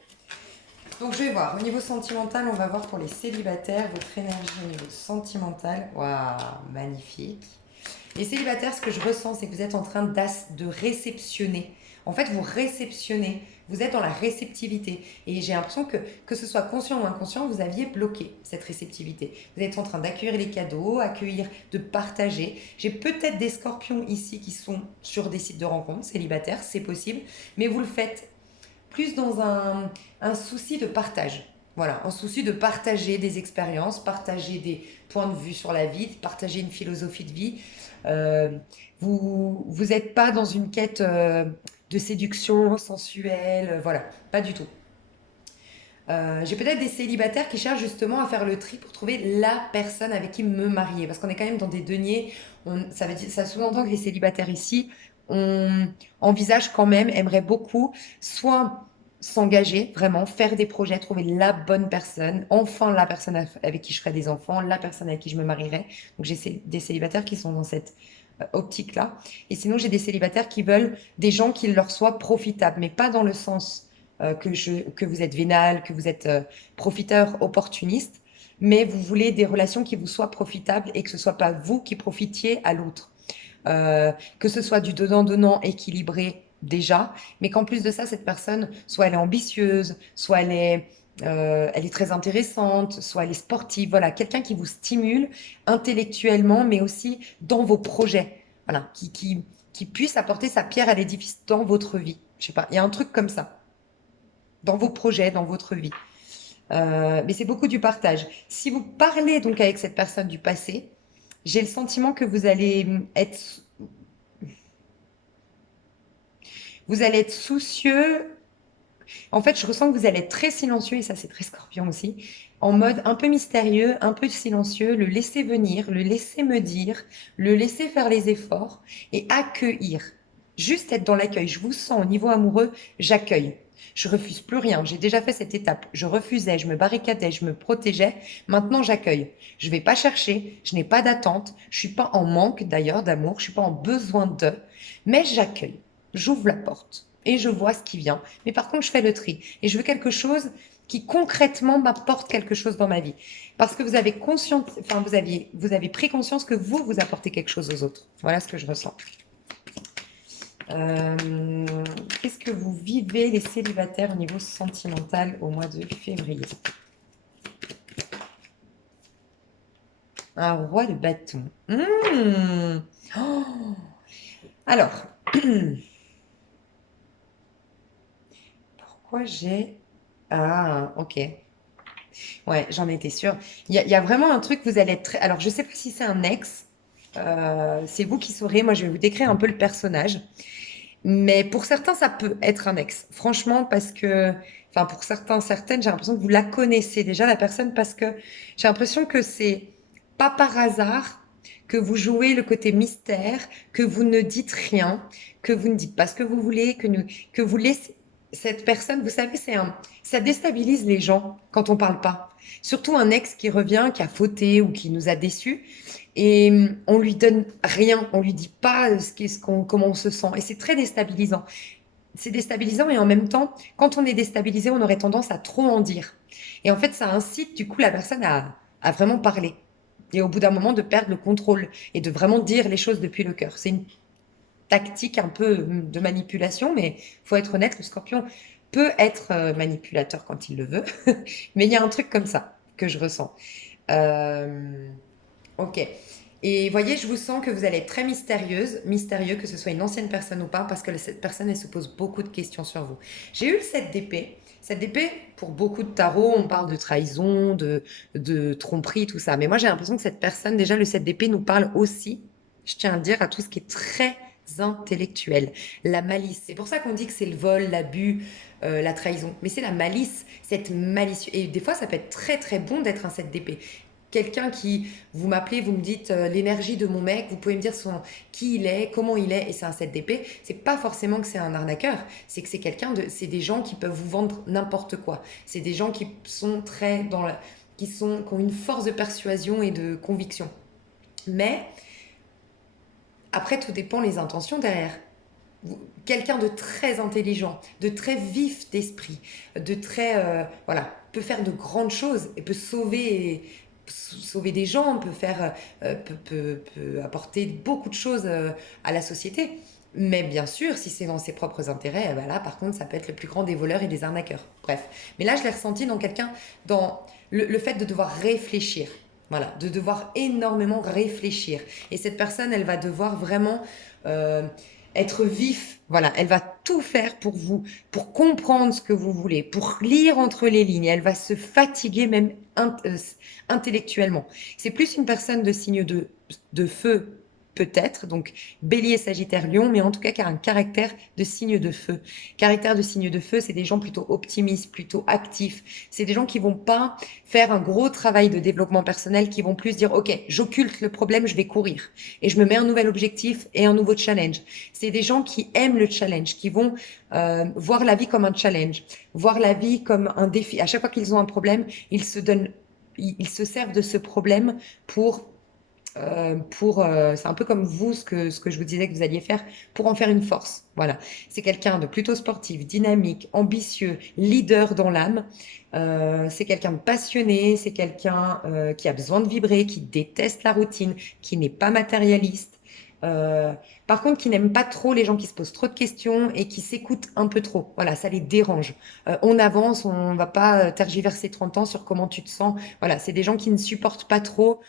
Donc, je vais voir. Au niveau sentimental, on va voir pour les célibataires votre énergie au niveau sentimental. Waouh, magnifique. Les célibataires, ce que je ressens, c'est que vous êtes en train de réceptionner. En fait, vous réceptionnez. Vous êtes dans la réceptivité. Et j'ai l'impression que ce soit conscient ou inconscient, vous aviez bloqué cette réceptivité. Vous êtes en train d'accueillir les cadeaux, accueillir, de partager. J'ai peut-être des scorpions ici qui sont sur des sites de rencontres célibataires, c'est possible. Mais vous le faites plus dans un souci de partage. Voilà, un souci de partager des expériences, partager des points de vue sur la vie, partager une philosophie de vie. Euh, vous n'êtes pas dans une quête de séduction sensuelle, voilà, pas du tout. J'ai peut-être des célibataires qui cherchent justement à faire le tri pour trouver la personne avec qui me marier. Parce qu'on est quand même dans des deniers. Ça sous-entend que les célibataires ici, on envisage quand même, aimerait beaucoup, soit s'engager vraiment, faire des projets, trouver la bonne personne, enfin la personne avec qui je ferai des enfants, la personne avec qui je me marierai. Donc j'ai des célibataires qui sont dans cette optique-là. Et sinon, j'ai des célibataires qui veulent des gens qui leur soient profitables, mais pas dans le sens que vous êtes vénal, que vous êtes profiteur, opportuniste, mais vous voulez des relations qui vous soient profitables et que ce soit pas vous qui profitiez à l'autre. Que ce soit du donnant-donnant équilibré déjà, mais qu'en plus de ça, cette personne, soit elle est ambitieuse, soit elle est très intéressante, soit elle est sportive, voilà, quelqu'un qui vous stimule intellectuellement, mais aussi dans vos projets, voilà, qui puisse apporter sa pierre à l'édifice dans votre vie. Je sais pas, il y a un truc comme ça dans vos projets, dans votre vie. Mais c'est beaucoup du partage. Si vous parlez donc avec cette personne du passé, j'ai le sentiment que vous allez être soucieux. En fait, je ressens que vous allez être très silencieux, et ça c'est très scorpion aussi, en mode un peu mystérieux, un peu silencieux, le laisser venir, le laisser me dire, le laisser faire les efforts et accueillir. Juste être dans l'accueil. Je vous sens au niveau amoureux, j'accueille. Je refuse plus rien. J'ai déjà fait cette étape. Je refusais, je me barricadais, je me protégeais. Maintenant, j'accueille. Je vais pas chercher. Je n'ai pas d'attente. Je suis pas en manque d'ailleurs d'amour. Je suis pas en besoin de. Mais j'accueille. J'ouvre la porte et je vois ce qui vient. Mais par contre, je fais le tri et je veux quelque chose qui concrètement m'apporte quelque chose dans ma vie. Parce que vous avez conscience, enfin, vous avez pris conscience que vous apportez quelque chose aux autres. Voilà ce que je ressens. Euh, Qu'est-ce que vous vivez, les célibataires, au niveau sentimental au mois de février? Un roi de bâton. Oh. Alors, pourquoi j'ai... Ah, ok. Ouais, j'en étais sûre. Il y a vraiment un truc, vous allez être très... Alors, je sais pas si c'est un ex. C'est vous qui saurez. Moi, je vais vous décrire un peu le personnage. Mais pour certains, ça peut être un ex. Franchement, parce que, enfin, pour certains, certaines, j'ai l'impression que vous la connaissez déjà, la personne, parce que j'ai l'impression que c'est pas par hasard que vous jouez le côté mystère, que vous ne dites rien, que vous ne dites pas ce que vous voulez, que vous laissez cette personne, vous savez, ça déstabilise les gens quand on parle pas. Surtout un ex qui revient, qui a fauté ou qui nous a déçus et on lui donne rien, on lui dit pas comment on se sent et c'est très déstabilisant. C'est déstabilisant et en même temps, quand on est déstabilisé, on aurait tendance à trop en dire. Et en fait, ça incite du coup la personne à vraiment parler. Et au bout d'un moment, de perdre le contrôle et de vraiment dire les choses depuis le cœur. C'est une tactique un peu de manipulation, mais faut être honnête, le scorpion peut être manipulateur quand il le veut. Mais il y a un truc comme ça que je ressens. Euh, Ok. Et voyez, je vous sens que vous allez être très mystérieux, que ce soit une ancienne personne ou pas, parce que cette personne, elle se pose beaucoup de questions sur vous. J'ai eu le 7 d'épée. 7 d'épée, pour beaucoup de tarots, on parle de trahison, de tromperie, tout ça. Mais moi, j'ai l'impression que cette personne, déjà, le 7 d'épée nous parle aussi, je tiens à le dire, à tout ce qui est très intellectuel. La malice. C'est pour ça qu'on dit que c'est le vol, l'abus, la trahison. Mais c'est la malice, cette malice. Et des fois, ça peut être très très bon d'être un 7 d'épée. Quelqu'un qui, vous m'appelez, vous me dites l'énergie de mon mec, vous pouvez me dire qui il est, comment il est, et c'est un 7 d'épée. C'est pas forcément que c'est un arnaqueur, c'est que c'est c'est des gens qui peuvent vous vendre n'importe quoi. C'est des gens qui sont très qui ont une force de persuasion et de conviction. Mais après, tout dépend les intentions derrière. Quelqu'un de très intelligent, de très vif d'esprit, de très, voilà, peut faire de grandes choses et peut sauver sauver des gens, peut faire, peut apporter beaucoup de choses à la société. Mais bien sûr, si c'est dans ses propres intérêts, eh ben là, par contre, ça peut être le plus grand des voleurs et des arnaqueurs. Bref. Mais là, je l'ai ressenti dans quelqu'un, dans le fait de devoir réfléchir. Voilà, de devoir énormément réfléchir. Et cette personne, elle va devoir vraiment euh, être vif. Voilà, elle va tout faire pour vous, pour comprendre ce que vous voulez, pour lire entre les lignes. Elle va se fatiguer même intellectuellement. C'est plus une personne de signe de feu, peut-être, donc Bélier, Sagittaire, Lion, mais en tout cas qui a un caractère de signe de feu. Caractère de signe de feu, c'est des gens plutôt optimistes, plutôt actifs. C'est des gens qui vont pas faire un gros travail de développement personnel, qui vont plus dire, OK, j'occulte le problème, je vais courir. Et je me mets un nouvel objectif et un nouveau challenge. C'est des gens qui aiment le challenge, qui vont voir la vie comme un challenge, voir la vie comme un défi. À chaque fois qu'ils ont un problème, ils se donnent, ils se servent de ce problème c'est un peu comme vous, ce que je vous disais que vous alliez faire, pour en faire une force. Voilà. C'est quelqu'un de plutôt sportif, dynamique, ambitieux, leader dans l'âme. C'est quelqu'un de passionné, c'est quelqu'un qui a besoin de vibrer, qui déteste la routine, qui n'est pas matérialiste. Euh, Par contre, qui n'aime pas trop les gens qui se posent trop de questions et qui s'écoutent un peu trop. Voilà, ça les dérange. On avance, on va pas tergiverser 30 ans sur comment tu te sens. Voilà, c'est des gens qui ne supportent pas trop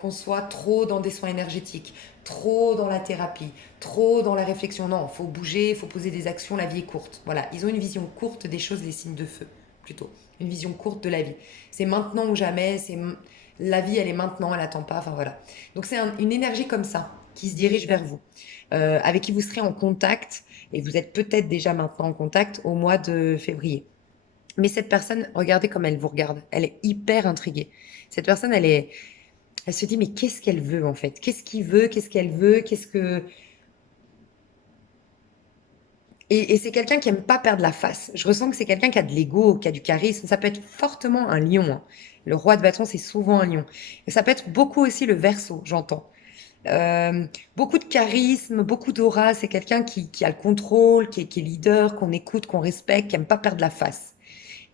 qu'on soit trop dans des soins énergétiques, trop dans la thérapie, trop dans la réflexion. Non, il faut bouger, il faut poser des actions, la vie est courte. Voilà, ils ont une vision courte des choses, les signes de feu, plutôt. Une vision courte de la vie. C'est maintenant ou jamais, la vie, elle est maintenant, elle attend pas, enfin voilà. Donc c'est une énergie comme ça qui se dirige vers vous, avec qui vous serez en contact, et vous êtes peut-être déjà maintenant en contact au mois de février. Mais cette personne, regardez comme elle vous regarde. Elle est hyper intriguée. Cette personne, elle se dit, mais qu'est-ce qu'elle veut en fait? Qu'est-ce qu'il veut? Qu'est-ce qu'elle veut? Qu'est-ce que... Et c'est quelqu'un qui aime pas perdre la face. Je ressens que c'est quelqu'un qui a de l'ego, qui a du charisme. Ça peut être fortement un lion, hein. Le roi de bâton, c'est souvent un lion. Et ça peut être beaucoup aussi le verso, j'entends. Beaucoup de charisme, beaucoup d'aura. C'est quelqu'un qui a le contrôle, qui est leader, qu'on écoute, qu'on respecte, qui aime pas perdre la face.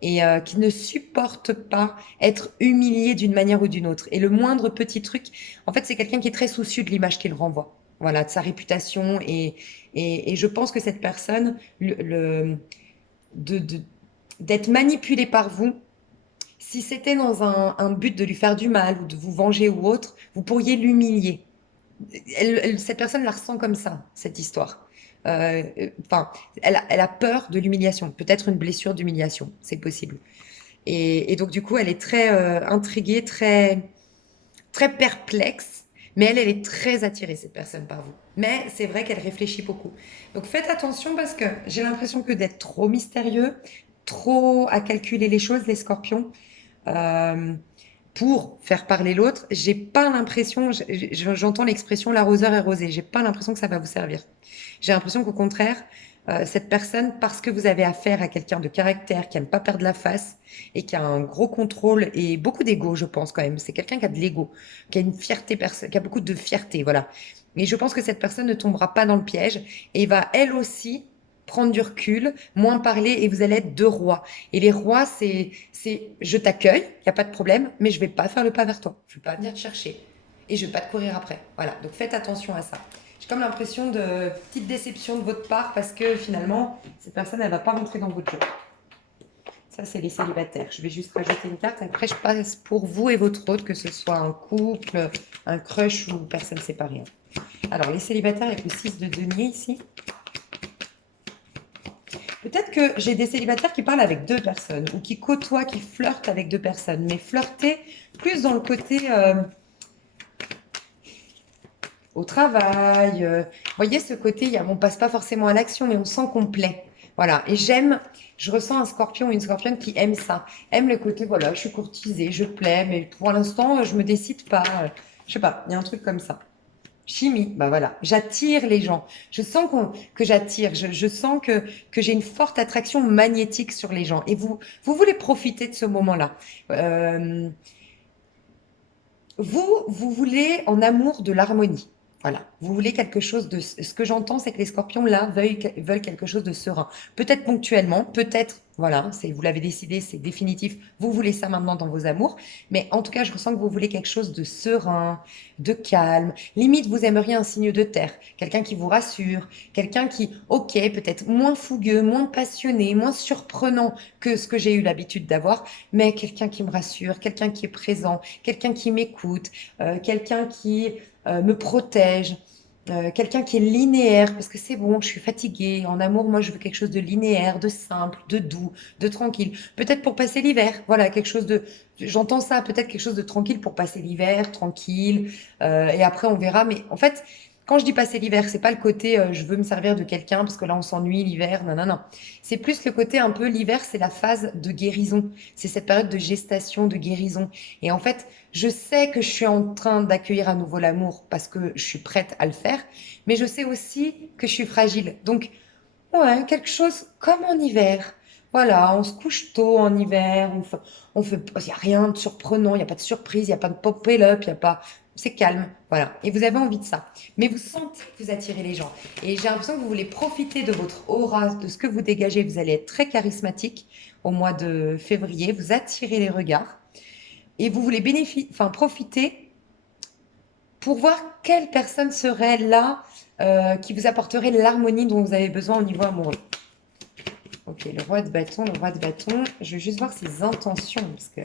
Et qui ne supporte pas être humilié d'une manière ou d'une autre. Et le moindre petit truc, en fait, c'est quelqu'un qui est très soucieux de l'image qu'il renvoie, voilà, de sa réputation. Et je pense que cette personne, de, de- d'être manipulée par vous, si c'était dans un but de lui faire du mal ou de vous venger ou autre, vous pourriez l'humilier. Cette personne la ressent comme ça, cette histoire. Enfin, elle a peur de l'humiliation, peut-être une blessure d'humiliation, c'est possible. Et donc, du coup, elle est très intriguée, très perplexe, mais elle est très attirée, cette personne, par vous. Mais c'est vrai qu'elle réfléchit beaucoup. Donc, faites attention parce que j'ai l'impression que d'être trop mystérieux, trop à calculer les choses, les scorpions, euh, pour faire parler l'autre, j'ai pas l'impression, j'entends l'expression l'arroseur est rosé, j'ai pas l'impression que ça va vous servir. J'ai l'impression qu'au contraire, cette personne, parce que vous avez affaire à quelqu'un de caractère, qui aime pas perdre la face et qui a un gros contrôle et beaucoup d'ego, je pense quand même. C'est quelqu'un qui a de l'ego, qui a une fierté, qui a beaucoup de fierté, voilà. Et je pense que cette personne ne tombera pas dans le piège et va elle aussi prendre du recul, moins parler et vous allez être deux rois. Et les rois, je t'accueille, il n'y a pas de problème, mais je vais pas faire le pas vers toi. Je vais pas venir te chercher et je vais pas te courir après. Voilà, donc faites attention à ça. J'ai comme l'impression de petite déception de votre part parce que finalement, cette personne, elle va pas rentrer dans votre jeu. Ça, c'est les célibataires. Je vais juste rajouter une carte. Après, je passe pour vous et votre autre, que ce soit un couple, un crush ou personne séparée. Alors, les célibataires avec le 6 de denier ici. Peut-être que j'ai des célibataires qui parlent avec deux personnes ou qui côtoient, qui flirtent avec deux personnes, mais flirter plus dans le côté au travail. Voyez ce côté, on passe pas forcément à l'action, mais on sent qu'on plaît. Voilà. Et je ressens un scorpion ou une scorpionne qui aime ça. Aime le côté, voilà, je suis courtisée, je plais, mais pour l'instant, je me décide pas. Je sais pas, il y a un truc comme ça. Chimie, bah voilà, j'attire les gens. Je sens que j'attire, je sens que j'ai une forte attraction magnétique sur les gens. Et vous voulez profiter de ce moment-là. Euh, vous voulez en amour de l'harmonie. Voilà, vous voulez quelque chose de... Ce que j'entends, c'est que les scorpions, là, veulent quelque chose de serein. Peut-être ponctuellement, peut-être Voilà, vous l'avez décidé, c'est définitif. Vous voulez ça maintenant dans vos amours. Mais en tout cas, je ressens que vous voulez quelque chose de serein, de calme. Limite, vous aimeriez un signe de terre. Quelqu'un qui vous rassure. Quelqu'un qui, ok, peut-être moins fougueux, moins passionné, moins surprenant que ce que j'ai eu l'habitude d'avoir. Mais quelqu'un qui me rassure, quelqu'un qui est présent, quelqu'un qui m'écoute, quelqu'un qui me protège. Quelqu'un qui est linéaire, parce que c'est bon, je suis fatiguée. En amour, moi, je veux quelque chose de linéaire, de simple, de doux, de tranquille. Peut-être pour passer l'hiver, voilà, quelque chose de... J'entends ça, peut-être quelque chose de tranquille pour passer l'hiver, tranquille. Et après, on verra. Mais en fait, quand je dis passer l'hiver, c'est pas le côté je veux me servir de quelqu'un parce que là, on s'ennuie l'hiver. Non, non, non. C'est plus le côté un peu l'hiver, c'est la phase de guérison. C'est cette période de gestation, de guérison. Et en fait, je sais que je suis en train d'accueillir à nouveau l'amour parce que je suis prête à le faire, mais je sais aussi que je suis fragile. Donc, ouais, quelque chose comme en hiver. Voilà, on se couche tôt en hiver, il n'y a rien de surprenant, il n'y a pas de surprise, il n'y a pas de pop-up, il n'y a pas, c'est calme, voilà. Et vous avez envie de ça. Mais vous sentez que vous attirez les gens. Et j'ai l'impression que vous voulez profiter de votre aura, de ce que vous dégagez. Vous allez être très charismatique au mois de février. Vous attirez les regards et vous voulez enfin, profiter pour voir quelle personne serait là qui vous apporterait l'harmonie dont vous avez besoin au niveau amoureux. Ok, le roi de bâton, le roi de bâton. Je vais juste voir ses intentions, parce que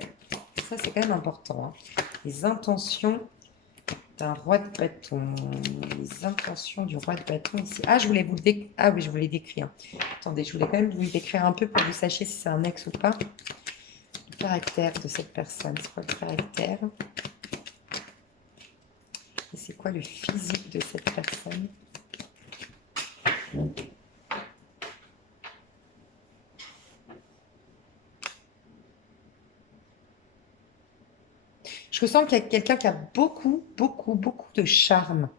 ça, c'est quand même important. Hein. Les intentions d'un roi de bâton. Les intentions du roi de bâton ici. Ah, je voulais vous le décrire. Ah oui, je voulais décrire. Attendez, je voulais quand même vous le décrire un peu pour que vous sachiez si c'est un ex ou pas. Le caractère de cette personne. C'est quoi le caractère? Et c'est quoi le physique de cette personne? Je ressens qu'il y a quelqu'un qui a beaucoup, beaucoup, beaucoup de charme.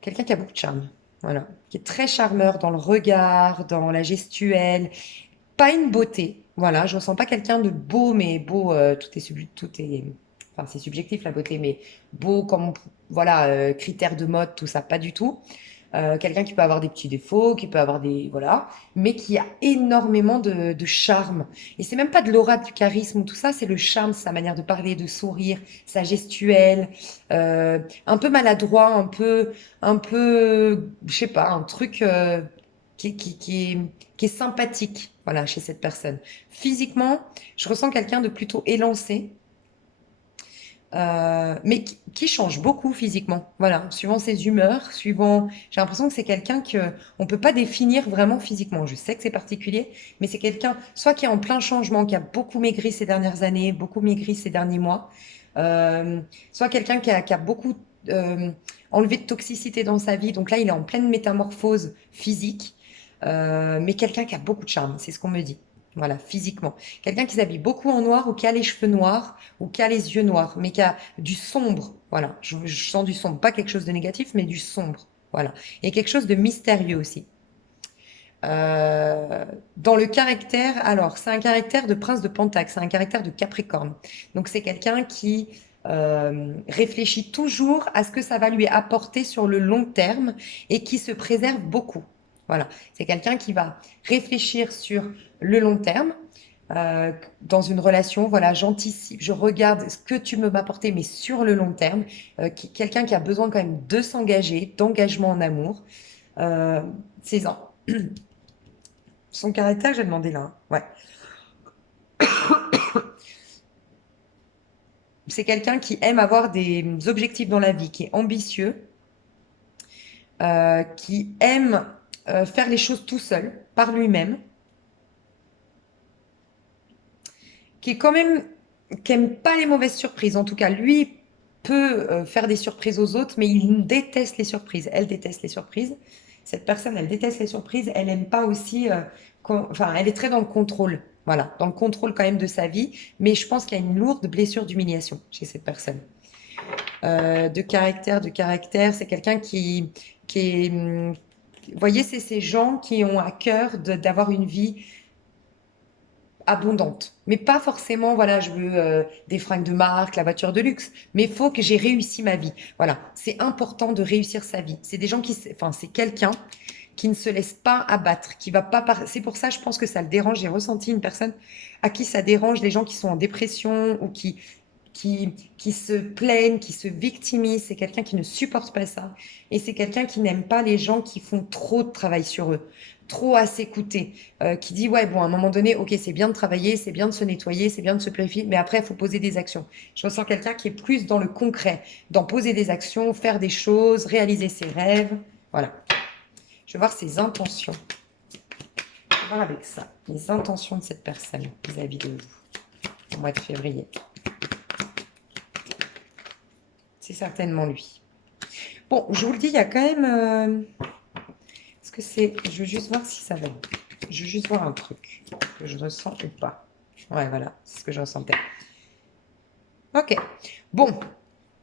Quelqu'un qui a beaucoup de charme. Voilà. Qui est très charmeur dans le regard, dans la gestuelle. Pas une beauté. Voilà. Je ressens pas quelqu'un de beau, mais beau, tout est, enfin, c'est subjectif la beauté, mais beau comme, voilà, critère de mode, tout ça, pas du tout. Quelqu'un qui peut avoir des petits défauts, qui peut avoir des... Voilà, mais qui a énormément de charme. Et c'est même pas de l'aura, du charisme ou tout ça, c'est le charme, sa manière de parler, de sourire, sa gestuelle, un peu maladroit, je sais pas, un truc qui est sympathique, voilà, chez cette personne. Physiquement, je ressens quelqu'un de plutôt élancé, mais qui change beaucoup physiquement. Voilà, suivant ses humeurs, suivant. J'ai l'impression que c'est quelqu'un que on peut pas définir vraiment physiquement. Je sais que c'est particulier, mais c'est quelqu'un soit qui est en plein changement, qui a beaucoup maigri ces dernières années, beaucoup maigri ces derniers mois, soit quelqu'un qui a beaucoup enlevé de toxicité dans sa vie. Donc là, il est en pleine métamorphose physique, mais quelqu'un qui a beaucoup de charme. C'est ce qu'on me dit. Voilà, physiquement. Quelqu'un qui s'habille beaucoup en noir ou qui a les cheveux noirs ou qui a les yeux noirs, mais qui a du sombre. Voilà, je sens du sombre. Pas quelque chose de négatif, mais du sombre. Voilà. Et quelque chose de mystérieux aussi. Euh, Dans le caractère, alors, c'est un caractère de prince de Pentacle, c'est un caractère de Capricorne. Donc, c'est quelqu'un qui réfléchit toujours à ce que ça va lui apporter sur le long terme et qui se préserve beaucoup. Voilà, c'est quelqu'un qui va réfléchir sur le long terme. Dans une relation, voilà, j'anticipe, je regarde ce que tu me m'apporter, mais sur le long terme. Quelqu'un qui a besoin quand même de s'engager, d'engagement en amour. 16 ans. Son caractère, j'ai demandé là. Hein. Ouais. C'est quelqu'un qui aime avoir des objectifs dans la vie, qui est ambitieux, qui aime faire les choses tout seul, par lui-même, qui est quand même, qui aime pas les mauvaises surprises. En tout cas, lui peut faire des surprises aux autres, mais il déteste les surprises. Elle déteste les surprises. Cette personne, elle déteste les surprises. Elle aime pas aussi, enfin, elle est très dans le contrôle. Voilà, dans le contrôle quand même de sa vie. Mais je pense qu'il y a une lourde blessure d'humiliation chez cette personne. De caractère, c'est quelqu'un qui est, vous voyez, c'est ces gens qui ont à cœur d'avoir une vie abondante. Mais pas forcément, voilà, je veux des fringues de marque, la voiture de luxe. Mais il faut que j'ai réussi ma vie. Voilà, c'est important de réussir sa vie. C'est des gens qui, enfin, c'est quelqu'un qui ne se laisse pas abattre, qui va pas c'est pour ça je pense que ça le dérange. J'ai ressenti une personne à qui ça dérange, les gens qui sont en dépression ou qui se plaignent, qui se victimisent. C'est quelqu'un qui ne supporte pas ça. Et c'est quelqu'un qui n'aime pas les gens qui font trop de travail sur eux, trop à s'écouter, qui dit, ouais, bon, à un moment donné, ok, c'est bien de travailler, c'est bien de se nettoyer, c'est bien de se purifier, mais après, il faut poser des actions. Je ressens quelqu'un qui est plus dans le concret, dans poser des actions, faire des choses, réaliser ses rêves. Voilà. Je vais voir ses intentions. Je vais voir avec ça, les intentions de cette personne vis-à-vis de vous, au mois de février. C'est certainement lui. Bon, je vous le dis, il y a quand même... Est-ce que c'est... Je veux juste voir si ça va. Je veux juste voir un truc que je ressens ou pas. Ouais, voilà, c'est ce que je ressentais. Ok. Bon,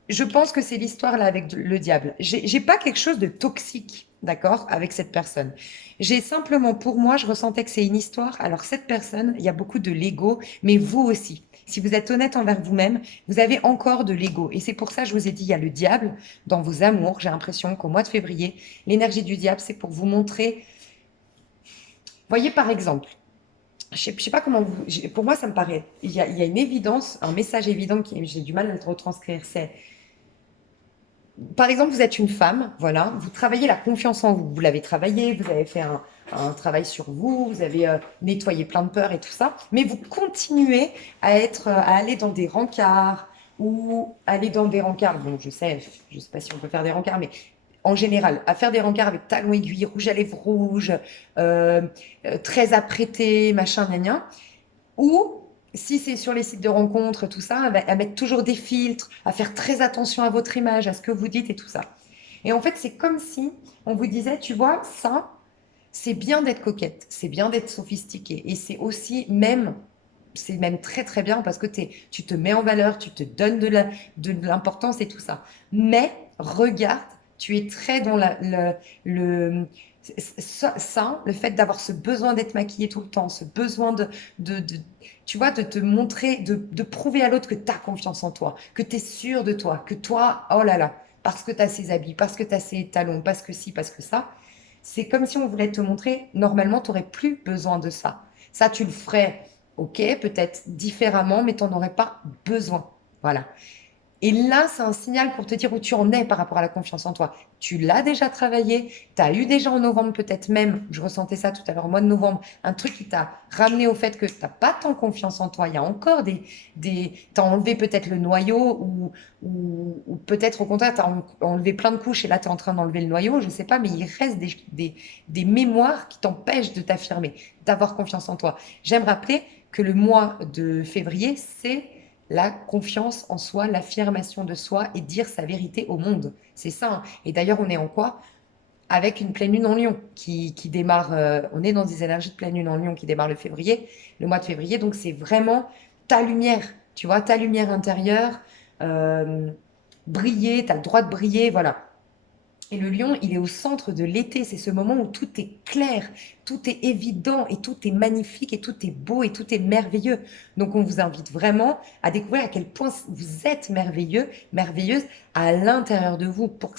je pense que c'est l'histoire là avec le diable. J'ai pas quelque chose de toxique, d'accord, avec cette personne. J'ai simplement, pour moi, je ressentais que c'est une histoire. Alors, cette personne, il y a beaucoup de l'ego, mais vous aussi. Si vous êtes honnête envers vous-même, vous avez encore de l'ego. Et c'est pour ça, je vous ai dit, il y a le diable dans vos amours. J'ai l'impression qu'au mois de février, l'énergie du diable, c'est pour vous montrer. Voyez, par exemple, je sais pas comment vous. Pour moi, ça me paraît. Il y a une évidence, un message évident qui j'ai du mal à le retranscrire. C'est par exemple, vous êtes une femme, voilà, vous travaillez la confiance en vous. Vous l'avez travaillé, vous avez fait un travail sur vous, vous avez nettoyé plein de peurs et tout ça, mais vous continuez à aller dans des rencarts ou aller dans des rencarts. Bon, je sais pas si on peut faire des rencarts, mais en général, à faire des rencarts avec talons aiguilles, rouge à lèvres rouge, très apprêté, machin, gna, ou si c'est sur les sites de rencontres, tout ça, à mettre toujours des filtres, à faire très attention à votre image, à ce que vous dites et tout ça. Et en fait, c'est comme si on vous disait, tu vois, ça, c'est bien d'être coquette, c'est bien d'être sophistiquée. Et c'est même très très bien parce que tu te mets en valeur, tu te donnes de l'importance et tout ça. Mais regarde, tu es très dans le, le fait d'avoir ce besoin d'être maquillée tout le temps, ce besoin de, tu vois, de te montrer, de prouver à l'autre que tu as confiance en toi, que tu es sûr de toi, que toi, oh là là, parce que tu as ces habits, parce que tu as ces talons, parce que ci, parce que ça. C'est comme si on voulait te montrer, normalement, tu n'aurais plus besoin de ça. Ça, tu le ferais, ok, peut-être différemment, mais tu n'en aurais pas besoin. Voilà. Et là, c'est un signal pour te dire où tu en es par rapport à la confiance en toi. Tu l'as déjà travaillé, tu as eu déjà en novembre peut-être même, je ressentais ça tout à l'heure au mois de novembre, un truc qui t'a ramené au fait que tu n'as pas tant confiance en toi. Il y a encore tu as enlevé peut-être le noyau ou peut-être au contraire, tu as enlevé plein de couches et là, tu es en train d'enlever le noyau, je ne sais pas, mais il reste des mémoires qui t'empêchent de t'affirmer, d'avoir confiance en toi. J'aime rappeler que le mois de février, c'est la confiance en soi, l'affirmation de soi et dire sa vérité au monde. C'est ça, hein. Et d'ailleurs, on est en quoi? Avec une pleine lune en Lion qui démarre, on est dans des énergies de pleine lune en Lion qui démarre le mois de février. Donc, c'est vraiment ta lumière, tu vois, ta lumière intérieure, euh, briller, tu as le droit de briller, voilà. Et le lion, il est au centre de l'été. C'est ce moment où tout est clair, tout est évident et tout est magnifique et tout est beau et tout est merveilleux. Donc, on vous invite vraiment à découvrir à quel point vous êtes merveilleux, merveilleuse à l'intérieur de vous pour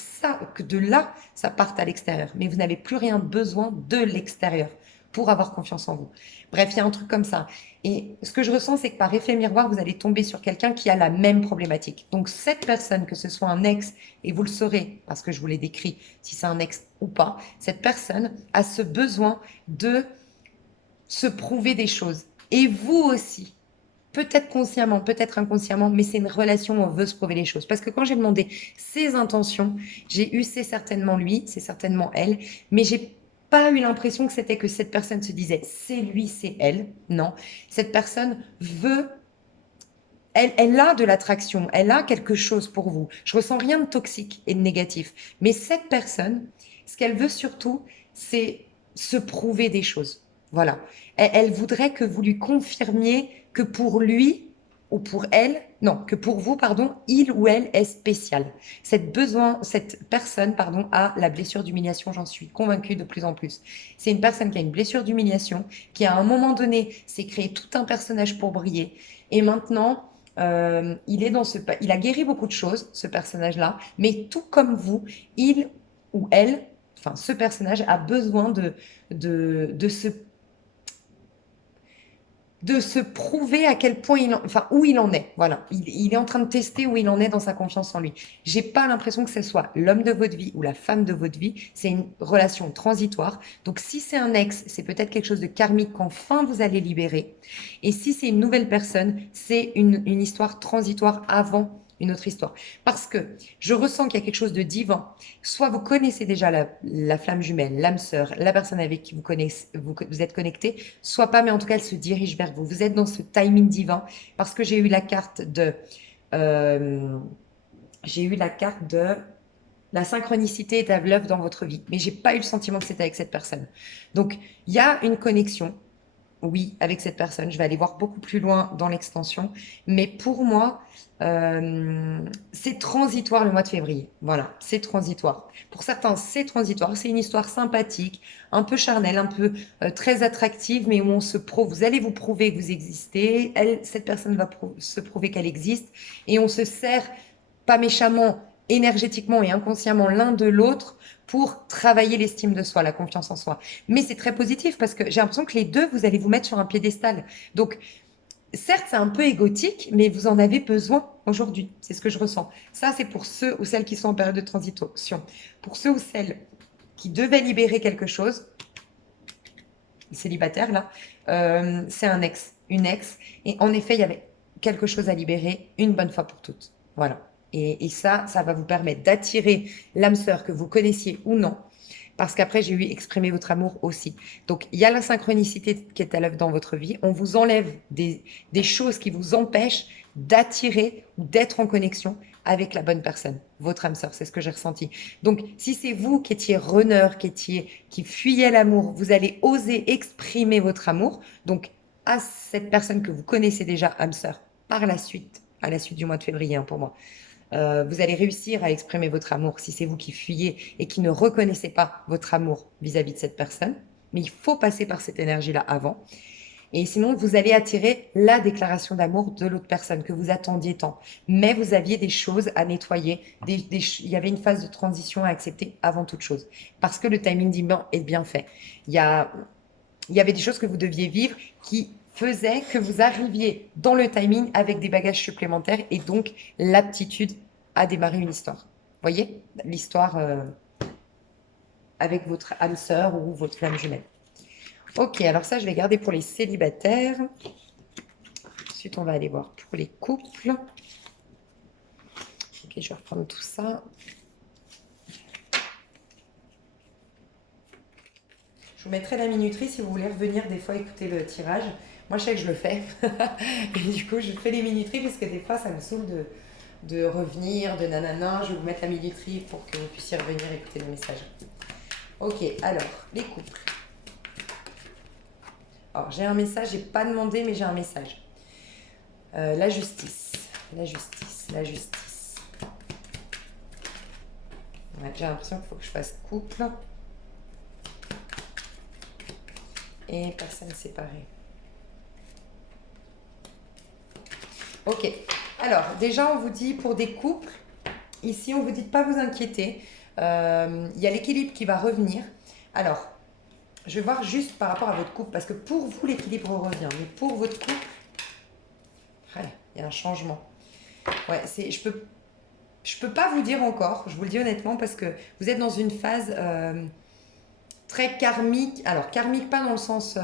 que de là, ça parte à l'extérieur. Mais vous n'avez plus rien besoin de l'extérieur pour avoir confiance en vous. Bref, il y a un truc comme ça. Et ce que je ressens, c'est que par effet miroir, vous allez tomber sur quelqu'un qui a la même problématique. Donc, cette personne, que ce soit un ex, et vous le saurez, parce que je vous l'ai décrit, si c'est un ex ou pas, cette personne a ce besoin de se prouver des choses. Et vous aussi, peut-être consciemment, peut-être inconsciemment, mais c'est une relation où on veut se prouver les choses. Parce que quand j'ai demandé ses intentions, j'ai eu c'est certainement lui, c'est certainement elle, mais j'ai pas eu l'impression que c'était que cette personne se disait c'est lui, c'est elle. Non, cette personne veut elle a de l'attraction, elle a quelque chose pour vous. Je ressens rien de toxique et de négatif. Mais cette personne, ce qu'elle veut surtout, c'est se prouver des choses. Voilà. Elle voudrait que vous lui confirmiez que pour lui ou pour elle, non, que pour vous, pardon, il ou elle est spécial. Cette personne, pardon, a la blessure d'humiliation, j'en suis convaincue de plus en plus. C'est une personne qui a une blessure d'humiliation, qui à un moment donné s'est créé tout un personnage pour briller. Et maintenant, il a guéri beaucoup de choses, ce personnage-là, mais tout comme vous, il ou elle enfin, ce personnage a besoin de se prouver à quel point enfin, où il en est. Voilà. Il est en train de tester où il en est dans sa confiance en lui. J'ai pas l'impression que ce soit l'homme de votre vie ou la femme de votre vie. C'est une relation transitoire. Donc, si c'est un ex, c'est peut-être quelque chose de karmique qu'enfin vous allez libérer. Et si c'est une nouvelle personne, c'est une histoire transitoire avant une autre histoire. Parce que je ressens qu'il y a quelque chose de divin. Soit vous connaissez déjà la flamme jumelle, l'âme sœur, la personne avec qui vous êtes connecté, soit pas, mais en tout cas, elle se dirige vers vous. Vous êtes dans ce timing divin parce que euh, j'ai eu la carte de la synchronicité est à l'œuvre dans votre vie, mais j'ai pas eu le sentiment que c'était avec cette personne. Donc, il y a une connexion, oui, avec cette personne. Je vais aller voir beaucoup plus loin dans l'extension. Mais pour moi, c'est transitoire le mois de février. Voilà, c'est transitoire. Pour certains, c'est transitoire. C'est une histoire sympathique, un peu charnelle, un peu très attractive, mais où vous allez vous prouver que vous existez. Cette personne va se prouver qu'elle existe. Et on se sert, pas méchamment, énergétiquement et inconsciemment l'un de l'autre pour travailler l'estime de soi, la confiance en soi. Mais c'est très positif parce que j'ai l'impression que les deux, vous allez vous mettre sur un piédestal. Donc, certes, c'est un peu égotique, mais vous en avez besoin aujourd'hui. C'est ce que je ressens. Ça, c'est pour ceux ou celles qui sont en période de transition. Pour ceux ou celles qui devaient libérer quelque chose, célibataire là, c'est un ex, une ex. Et en effet, il y avait quelque chose à libérer une bonne fois pour toutes. Voilà. Et ça va vous permettre d'attirer l'âme sœur que vous connaissiez ou non. Parce qu'après, j'ai eu exprimer votre amour aussi. Donc, il y a la synchronicité qui est à l'œuvre dans votre vie. On vous enlève des choses qui vous empêchent d'attirer ou d'être en connexion avec la bonne personne, votre âme sœur. C'est ce que j'ai ressenti. Donc, si c'est vous qui étiez runner, qui fuyez l'amour, vous allez oser exprimer votre amour. Donc, à cette personne que vous connaissez déjà, âme sœur, par la suite, à la suite du mois de février, hein, pour moi. Vous allez réussir à exprimer votre amour si c'est vous qui fuyez et qui ne reconnaissez pas votre amour vis-à-vis de cette personne. Mais il faut passer par cette énergie-là avant. Et sinon, vous allez attirer la déclaration d'amour de l'autre personne que vous attendiez tant. Mais vous aviez des choses à nettoyer. Il y avait une phase de transition à accepter avant toute chose. Parce que le timing divin est bien fait. Il y avait des choses que vous deviez vivre qui faisaient que vous arriviez dans le timing avec des bagages supplémentaires et donc l'aptitude à démarrer une histoire. Vous voyez l'histoire avec votre âme sœur ou votre flamme jumelle. Ok, alors ça, je vais garder pour les célibataires. Ensuite, on va aller voir pour les couples. Ok, je vais reprendre tout ça. Je vous mettrai la minuterie si vous voulez revenir des fois écouter le tirage. Moi, je sais que je le fais. Et du coup, je fais les minuteries parce que des fois, ça me saoule de revenir, de nanana. Je vais vous mettre la minuterie pour que vous puissiez revenir écouter le message. Ok, alors, les couples. Alors, j'ai un message, j'ai pas demandé, mais j'ai un message. La justice. La justice. La justice. Ouais, j'ai l'impression qu'il faut que je fasse couple. Et personne séparée. Ok. Alors, déjà, on vous dit pour des couples, ici, on vous dit de ne pas vous inquiéter. Il y a l'équilibre qui va revenir. Alors, je vais voir juste par rapport à votre couple, parce que pour vous, l'équilibre revient. Mais pour votre couple, il y a un changement. Ouais, je peux pas vous dire encore, je vous le dis honnêtement, parce que vous êtes dans une phase très karmique. Alors, karmique, pas dans le sens...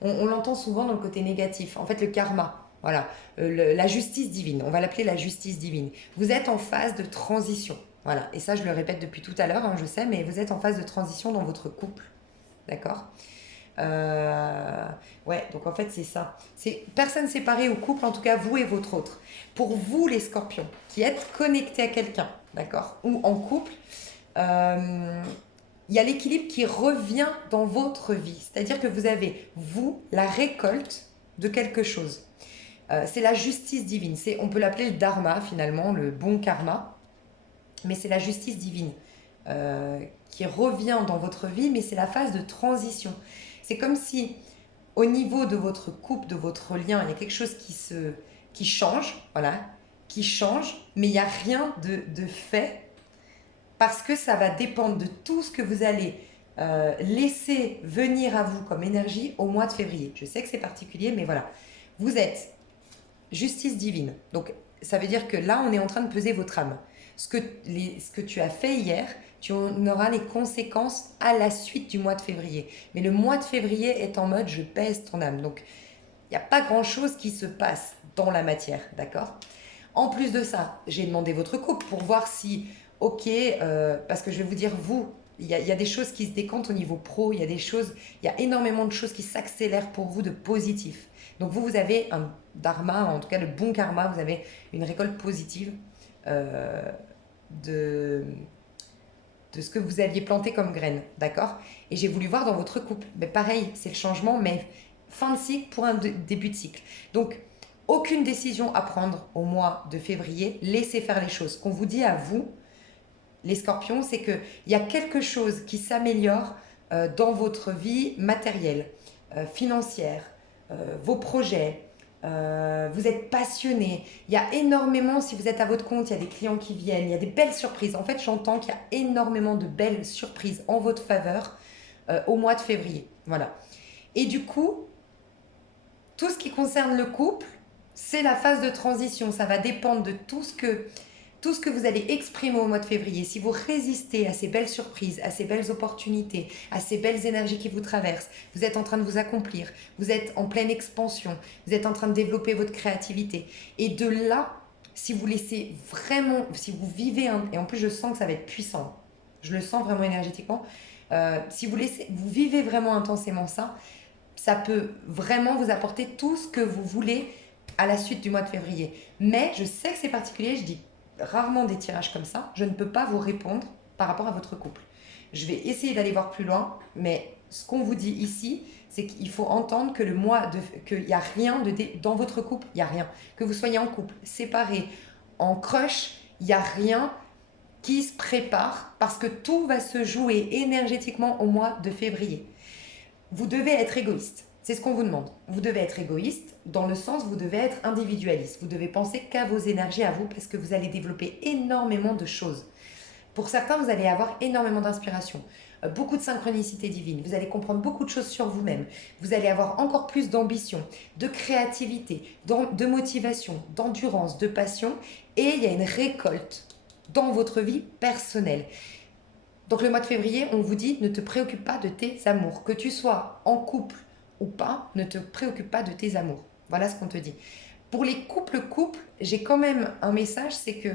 on l'entend souvent dans le côté négatif. En fait, le karma. Voilà, la justice divine, on va l'appeler la justice divine. Vous êtes en phase de transition, voilà, et ça je le répète depuis tout à l'heure, hein, je sais, mais vous êtes en phase de transition dans votre couple, d'accord. Ouais, donc en fait c'est ça. C'est personne séparée au couple, en tout cas vous et votre autre. Pour vous les scorpions, qui êtes connectés à quelqu'un, d'accord, ou en couple, il y a l'équilibre qui revient dans votre vie. C'est-à-dire que vous avez, vous, la récolte de quelque chose. C'est la justice divine. On peut l'appeler le dharma finalement, le bon karma, mais c'est la justice divine qui revient dans votre vie, mais c'est la phase de transition. C'est comme si au niveau de votre couple, de votre lien, il y a quelque chose qui change, voilà, qui change, mais il n'y a rien de fait parce que ça va dépendre de tout ce que vous allez laisser venir à vous comme énergie au mois de février. Je sais que c'est particulier, mais voilà. Vous êtes justice divine. Donc, ça veut dire que là, on est en train de peser votre âme. Ce que tu as fait hier, tu en auras les conséquences à la suite du mois de février. Mais le mois de février est en mode je pèse ton âme. Donc, il n'y a pas grand-chose qui se passe dans la matière, d'accord? En plus de ça, j'ai demandé votre couple pour voir si, ok, parce que je vais vous dire, vous, il y a des choses qui se décantent au niveau pro, il y a énormément de choses qui s'accélèrent pour vous de positif. Donc vous avez un dharma, en tout cas le bon karma, vous avez une récolte positive euh, de, de ce que vous aviez planté comme graine, d'accord? Et j'ai voulu voir dans votre couple, mais pareil, c'est le changement, mais fin de cycle pour un début de cycle. Donc, aucune décision à prendre au mois de février, laissez faire les choses. Ce qu'on vous dit à vous, les scorpions, c'est qu'il y a quelque chose qui s'améliore dans votre vie matérielle, financière, vos projets, vous êtes passionné, il y a énormément, si vous êtes à votre compte, il y a des clients qui viennent, il y a des belles surprises. En fait, j'entends qu'il y a énormément de belles surprises en votre faveur au mois de février. Voilà. Et du coup, tout ce qui concerne le couple, c'est la phase de transition. Ça va dépendre de tout ce que vous allez exprimer au mois de février. Si vous résistez à ces belles surprises, à ces belles opportunités, à ces belles énergies qui vous traversent, vous êtes en train de vous accomplir, vous êtes en pleine expansion, vous êtes en train de développer votre créativité. Et de là, si vous laissez vraiment, si vous vivez, et en plus je sens que ça va être puissant, je le sens vraiment énergétiquement, si vous vivez vraiment intensément ça, ça peut vraiment vous apporter tout ce que vous voulez à la suite du mois de février. Mais je sais que c'est particulier, je dis rarement des tirages comme ça, je ne peux pas vous répondre par rapport à votre couple. Je vais essayer d'aller voir plus loin, mais ce qu'on vous dit ici, c'est qu'il faut entendre que qu'il n'y a rien dans votre couple, il n'y a rien. Que vous soyez en couple, séparés, en crush, il n'y a rien qui se prépare parce que tout va se jouer énergétiquement au mois de février. Vous devez être égoïste. C'est ce qu'on vous demande. Vous devez être égoïste dans le sens où vous devez être individualiste. Vous devez penser qu'à vos énergies, à vous, parce que vous allez développer énormément de choses. Pour certains, vous allez avoir énormément d'inspiration, beaucoup de synchronicité divine. Vous allez comprendre beaucoup de choses sur vous-même. Vous allez avoir encore plus d'ambition, de créativité, de motivation, d'endurance, de passion. Et il y a une récolte dans votre vie personnelle. Donc le mois de février, on vous dit ne te préoccupe pas de tes amours. Que tu sois en couple ou pas, ne te préoccupe pas de tes amours. Voilà ce qu'on te dit. Pour les couples, j'ai quand même un message, c'est que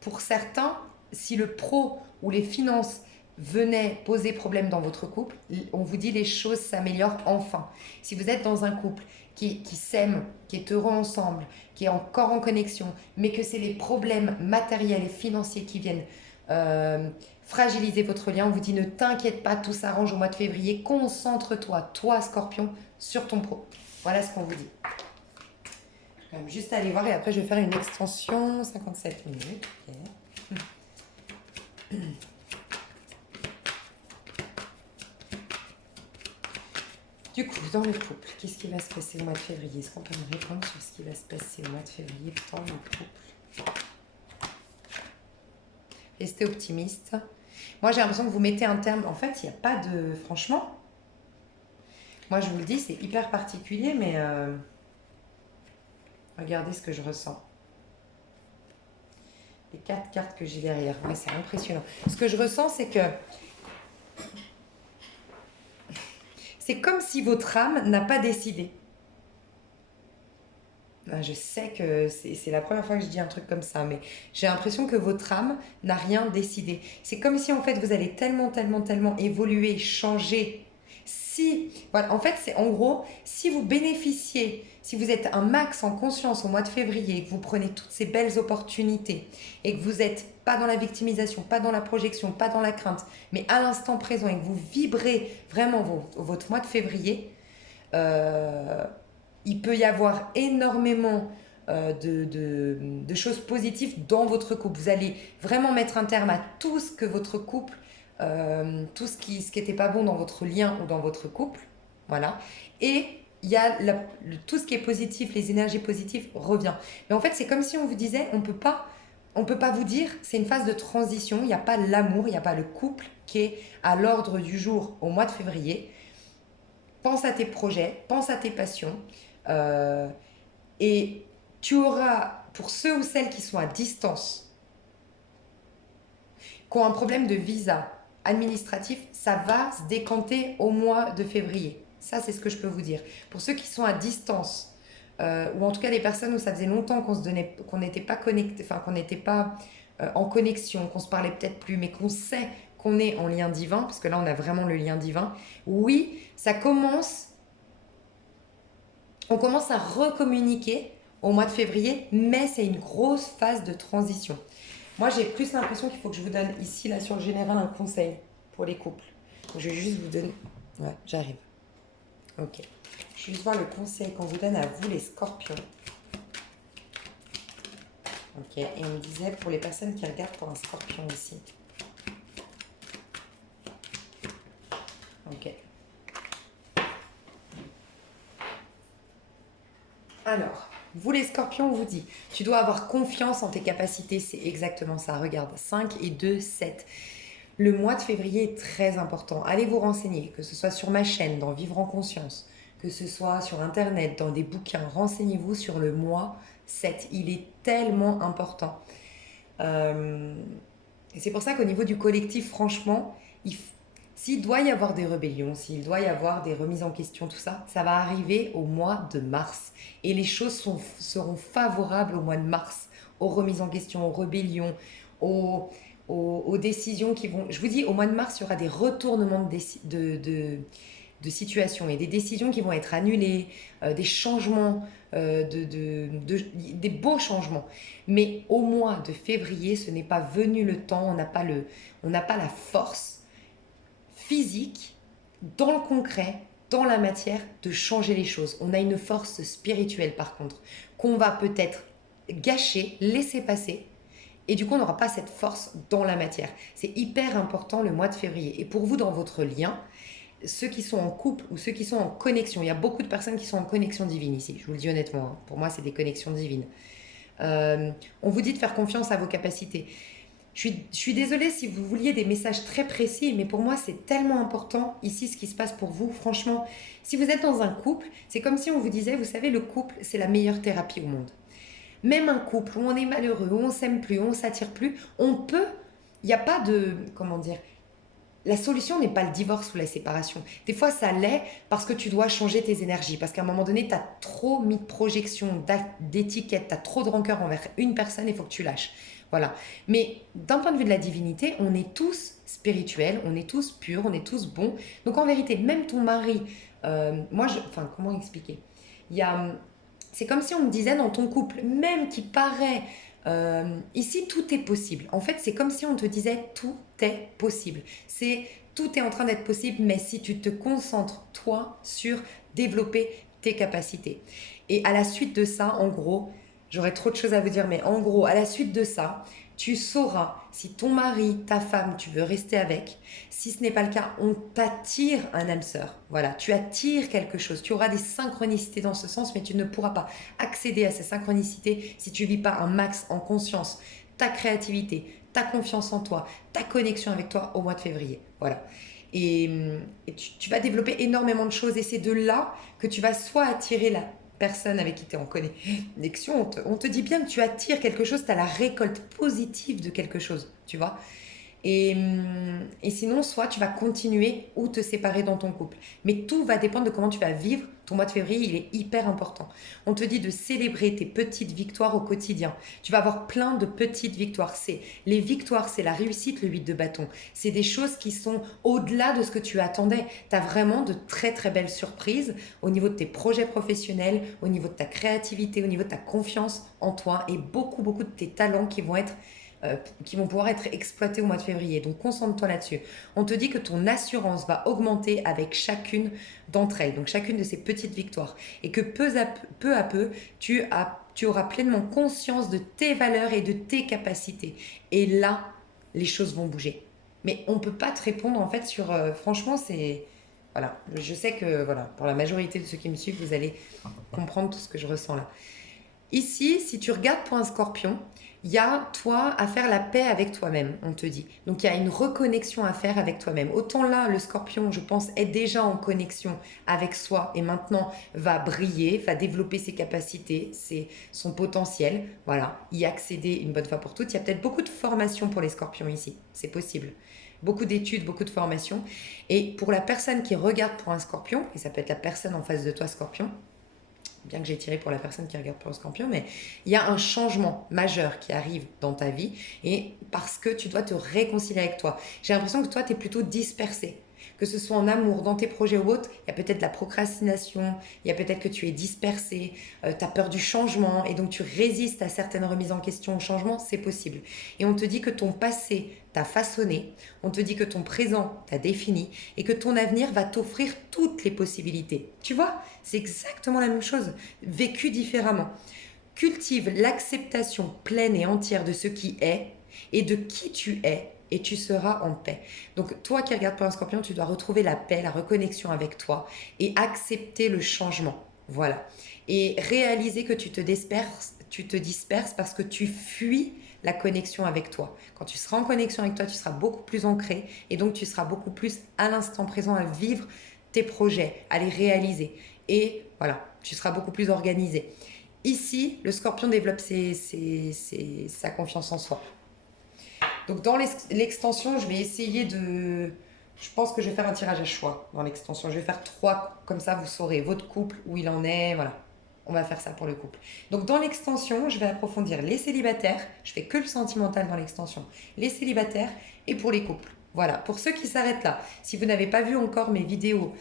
pour certains, si le pro ou les finances venaient poser problème dans votre couple, on vous dit les choses s'améliorent enfin. Si vous êtes dans un couple qui s'aime, qui est heureux ensemble, qui est encore en connexion, mais que c'est les problèmes matériels et financiers qui viennent fragiliser votre lien, on vous dit ne t'inquiète pas, tout s'arrange au mois de février, concentre-toi, toi Scorpion, sur ton pro. Voilà ce qu'on vous dit. Je vais quand même juste aller voir et après je vais faire une extension, 57 minutes. Okay. Du coup, dans le couple, qu'est-ce qui va se passer au mois de février? Est-ce qu'on peut me répondre sur ce qui va se passer au mois de février dans le couple? Restez optimiste. Moi, j'ai l'impression que vous mettez un terme. En fait, il n'y a pas de... Franchement, moi, je vous le dis, c'est hyper particulier, mais regardez ce que je ressens. Les 4 cartes que j'ai derrière. Ouais, c'est impressionnant. Ce que je ressens, c'est que... C'est comme si votre âme n'a pas décidé. Je sais que c'est la première fois que je dis un truc comme ça, mais j'ai l'impression que votre âme n'a rien décidé. C'est comme si en fait vous allez tellement évoluer, changer. Voilà, en fait c'est en gros, si vous bénéficiez, si vous êtes un max en conscience au mois de février, que vous prenez toutes ces belles opportunités et que vous n'êtes pas dans la victimisation, pas dans la projection, pas dans la crainte, mais à l'instant présent et que vous vibrez vraiment votre mois de février, il peut y avoir énormément de choses positives dans votre couple. Vous allez vraiment mettre un terme à tout ce que votre couple, tout ce qui n'était pas bon dans votre lien ou dans votre couple. Voilà. Et il y a tout ce qui est positif, les énergies positives revient. Mais en fait, c'est comme si on vous disait, on ne peut pas on ne peut pas vous dire, c'est une phase de transition, il n'y a pas l'amour, il n'y a pas le couple qui est à l'ordre du jour au mois de février. Pense à tes projets, pense à tes passions. euh, et tu auras, pour ceux ou celles qui sont à distance, qui ont un problème de visa administratif, ça va se décanter au mois de février. Ça, c'est ce que je peux vous dire. Pour ceux qui sont à distance, ou en tout cas les personnes où ça faisait longtemps qu'on n'était pas connecté, enfin qu'on n'était pas en connexion, qu'on se parlait peut-être plus, mais qu'on sait qu'on est en lien divin, parce que là on a vraiment le lien divin. Oui, on commence à recommuniquer au mois de février, mais c'est une grosse phase de transition. Moi, j'ai plus l'impression qu'il faut que je vous donne ici, là, sur le général, un conseil pour les couples. Donc, je vais juste vous donner... Ouais, j'arrive. Ok. Je vais juste voir le conseil qu'on vous donne à vous, les scorpions. Ok. Et on me disait, pour les personnes qui regardent pour un scorpion ici. Ok. Alors, vous les scorpions, on vous dit, tu dois avoir confiance en tes capacités, c'est exactement ça. Regarde, 5 et 2, 7. Le mois de février est très important. Allez vous renseigner, que ce soit sur ma chaîne, dans Vivre en Conscience, que ce soit sur Internet, dans des bouquins. Renseignez-vous sur le mois 7. Il est tellement important. Euh, et c'est pour ça qu'au niveau du collectif, franchement, s'il doit y avoir des rébellions, s'il doit y avoir des remises en question, tout ça, ça va arriver au mois de mars. Et les choses seront favorables au mois de mars, aux remises en question, aux rébellions, aux décisions qui vont... Je vous dis, au mois de mars, il y aura des retournements de situation et des décisions qui vont être annulées, des changements, des beaux changements. Mais au mois de février, ce n'est pas venu le temps, on n'a pas la force physique, dans le concret, dans la matière, de changer les choses. On a une force spirituelle par contre, qu'on va peut-être gâcher, laisser passer, et du coup on n'aura pas cette force dans la matière. C'est hyper important le mois de février. Et pour vous, dans votre lien, ceux qui sont en couple ou ceux qui sont en connexion, il y a beaucoup de personnes qui sont en connexion divine ici, je vous le dis honnêtement, hein. Pour moi c'est des connexions divines. On vous dit de faire confiance à vos capacités. Je suis désolée si vous vouliez des messages très précis, mais pour moi, c'est tellement important ici ce qui se passe pour vous. Franchement, si vous êtes dans un couple, c'est comme si on vous disait, vous savez, le couple, c'est la meilleure thérapie au monde. Même un couple où on est malheureux, où on s'aime plus, où on s'attire plus, on peut... Il n'y a pas de... Comment dire? La solution n'est pas le divorce ou la séparation. Des fois, ça l'est parce que tu dois changer tes énergies. Parce qu'à un moment donné, tu as trop mis de projections, d'étiquettes, tu as trop de rancœur envers une personne, il faut que tu lâches. Voilà. Mais d'un point de vue de la divinité, on est tous spirituels, on est tous purs, on est tous bons. Donc en vérité, même ton mari, enfin, comment expliquer? Il y a, c'est comme si on me disait dans ton couple, même qui paraît ici, tout est possible. En fait, c'est comme si on te disait tout est possible. Tout est en train d'être possible, mais si tu te concentres, toi, sur développer tes capacités. Et à la suite de ça, en gros, j'aurais trop de choses à vous dire, mais en gros, à la suite de ça, tu sauras si ton mari, ta femme, tu veux rester avec. Si ce n'est pas le cas, on t'attire un âme sœur. Voilà, tu attires quelque chose. Tu auras des synchronicités dans ce sens, mais tu ne pourras pas accéder à ces synchronicités si tu vis pas un max en conscience, ta créativité, ta confiance en toi, ta connexion avec toi au mois de février. Voilà. Et, tu vas développer énormément de choses et c'est de là que tu vas soit attirer la personne avec qui tu es en connexion, on te dit bien que tu attires quelque chose, tu as la récolte positive de quelque chose, tu vois. Et sinon, soit tu vas continuer ou te séparer dans ton couple. Mais tout va dépendre de comment tu vas vivre. Ton mois de février, il est hyper important. On te dit de célébrer tes petites victoires au quotidien. Tu vas avoir plein de petites victoires. Les victoires, c'est la réussite, le 8 de bâton. C'est des choses qui sont au-delà de ce que tu attendais. Tu as vraiment de très très belles surprises au niveau de tes projets professionnels, au niveau de ta créativité, au niveau de ta confiance en toi et beaucoup beaucoup de tes talents qui vont pouvoir être exploités au mois de février. Donc concentre-toi là-dessus. On te dit que ton assurance va augmenter avec chacune d'entre elles, donc chacune de ces petites victoires. Et que peu à peu, tu auras pleinement conscience de tes valeurs et de tes capacités. Et là, les choses vont bouger. Mais on ne peut pas te répondre en fait sur... franchement, c'est... Voilà, je sais que voilà, pour la majorité de ceux qui me suivent, vous allez comprendre tout ce que je ressens là. Ici, si tu regardes pour un scorpion, il y a toi à faire la paix avec toi-même, on te dit. Donc il y a une reconnexion à faire avec toi-même. Autant là, le scorpion, je pense, est déjà en connexion avec soi et maintenant va briller, va développer ses capacités, son potentiel. Voilà, y accéder une bonne fois pour toutes. Il y a peut-être beaucoup de formations pour les scorpions ici, c'est possible. Beaucoup d'études, beaucoup de formations. Et pour la personne qui regarde pour un scorpion, et ça peut être la personne en face de toi, scorpion, bien que j'ai tiré pour la personne qui regarde pour le scorpion, mais il y a un changement majeur qui arrive dans ta vie et parce que tu dois te réconcilier avec toi. J'ai l'impression que toi, tu es plutôt dispersé. Que ce soit en amour, dans tes projets ou autres, il y a peut-être de la procrastination, il y a peut-être que tu es dispersé, tu as peur du changement et donc tu résistes à certaines remises en question au changement, c'est possible. Et on te dit que ton passé t'a façonné, on te dit que ton présent t'a défini et que ton avenir va t'offrir toutes les possibilités. Tu vois, c'est exactement la même chose, vécu différemment. Cultive l'acceptation pleine et entière de ce qui est et de qui tu es et tu seras en paix. Donc toi qui regardes pour un scorpion, tu dois retrouver la paix, la reconnexion avec toi et accepter le changement. Voilà. Et réaliser que tu te disperses parce que tu fuis la connexion avec toi. Quand tu seras en connexion avec toi, tu seras beaucoup plus ancré et donc tu seras beaucoup plus à l'instant présent à vivre tes projets, à les réaliser. Et voilà, tu seras beaucoup plus organisé. Ici, le scorpion développe sa confiance en soi. Donc dans l'extension, je vais essayer de... Je pense que je vais faire un tirage à choix dans l'extension. Je vais faire 3, comme ça vous saurez votre couple, où il en est, voilà. On va faire ça pour le couple. Donc dans l'extension, je vais approfondir les célibataires. Je fais que le sentimental dans l'extension. Les célibataires et pour les couples. Voilà, pour ceux qui s'arrêtent là, si vous n'avez pas vu encore mes vidéos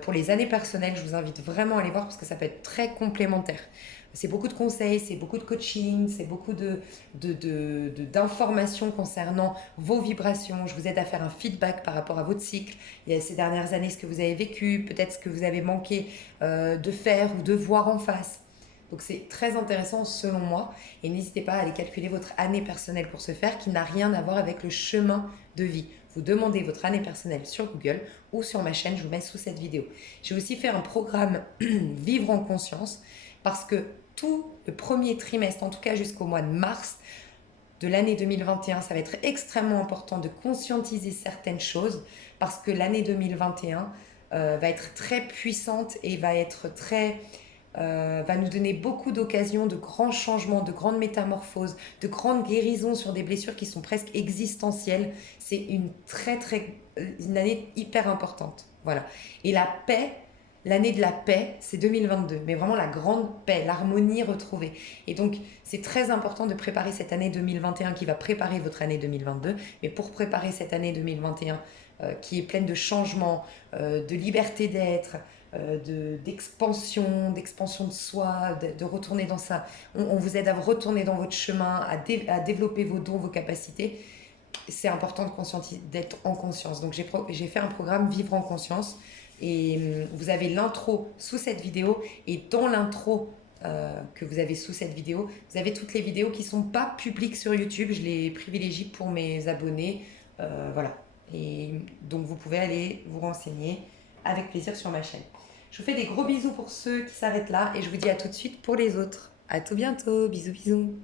pour les années personnelles, je vous invite vraiment à les voir parce que ça peut être très complémentaire. C'est beaucoup de conseils, c'est beaucoup de coaching, c'est beaucoup d'informations concernant vos vibrations. Je vous aide à faire un feedback par rapport à votre cycle. Il y a ces dernières années, ce que vous avez vécu, peut-être ce que vous avez manqué de faire ou de voir en face. Donc c'est très intéressant selon moi et n'hésitez pas à aller calculer votre année personnelle pour ce faire qui n'a rien à voir avec le chemin de vie. Vous demandez votre année personnelle sur Google ou sur ma chaîne, je vous mets sous cette vidéo. J'ai aussi fait un programme Vivre en conscience parce que tout le premier trimestre, en tout cas jusqu'au mois de mars de l'année 2021, ça va être extrêmement important de conscientiser certaines choses parce que l'année 2021 va être très puissante et va nous donner beaucoup d'occasions de grands changements, de grandes métamorphoses, de grandes guérisons sur des blessures qui sont presque existentielles. C'est une année hyper importante. Voilà. Et la paix, l'année de la paix, c'est 2022, mais vraiment la grande paix, l'harmonie retrouvée. Et donc, c'est très important de préparer cette année 2021 qui va préparer votre année 2022. Mais pour préparer cette année 2021 qui est pleine de changements, de liberté d'être, d'expansion de soi, de retourner dans ça. On vous aide à retourner dans votre chemin, à développer vos dons, vos capacités. C'est important d'être en conscience. Donc j'ai fait un programme Vivre en conscience et vous avez l'intro sous cette vidéo et dans l'intro que vous avez sous cette vidéo, vous avez toutes les vidéos qui ne sont pas publiques sur YouTube. Je les privilégie pour mes abonnés. Voilà. Et donc vous pouvez aller vous renseigner avec plaisir sur ma chaîne. Je vous fais des gros bisous pour ceux qui s'arrêtent là et je vous dis à tout de suite pour les autres. À tout bientôt. Bisous bisous.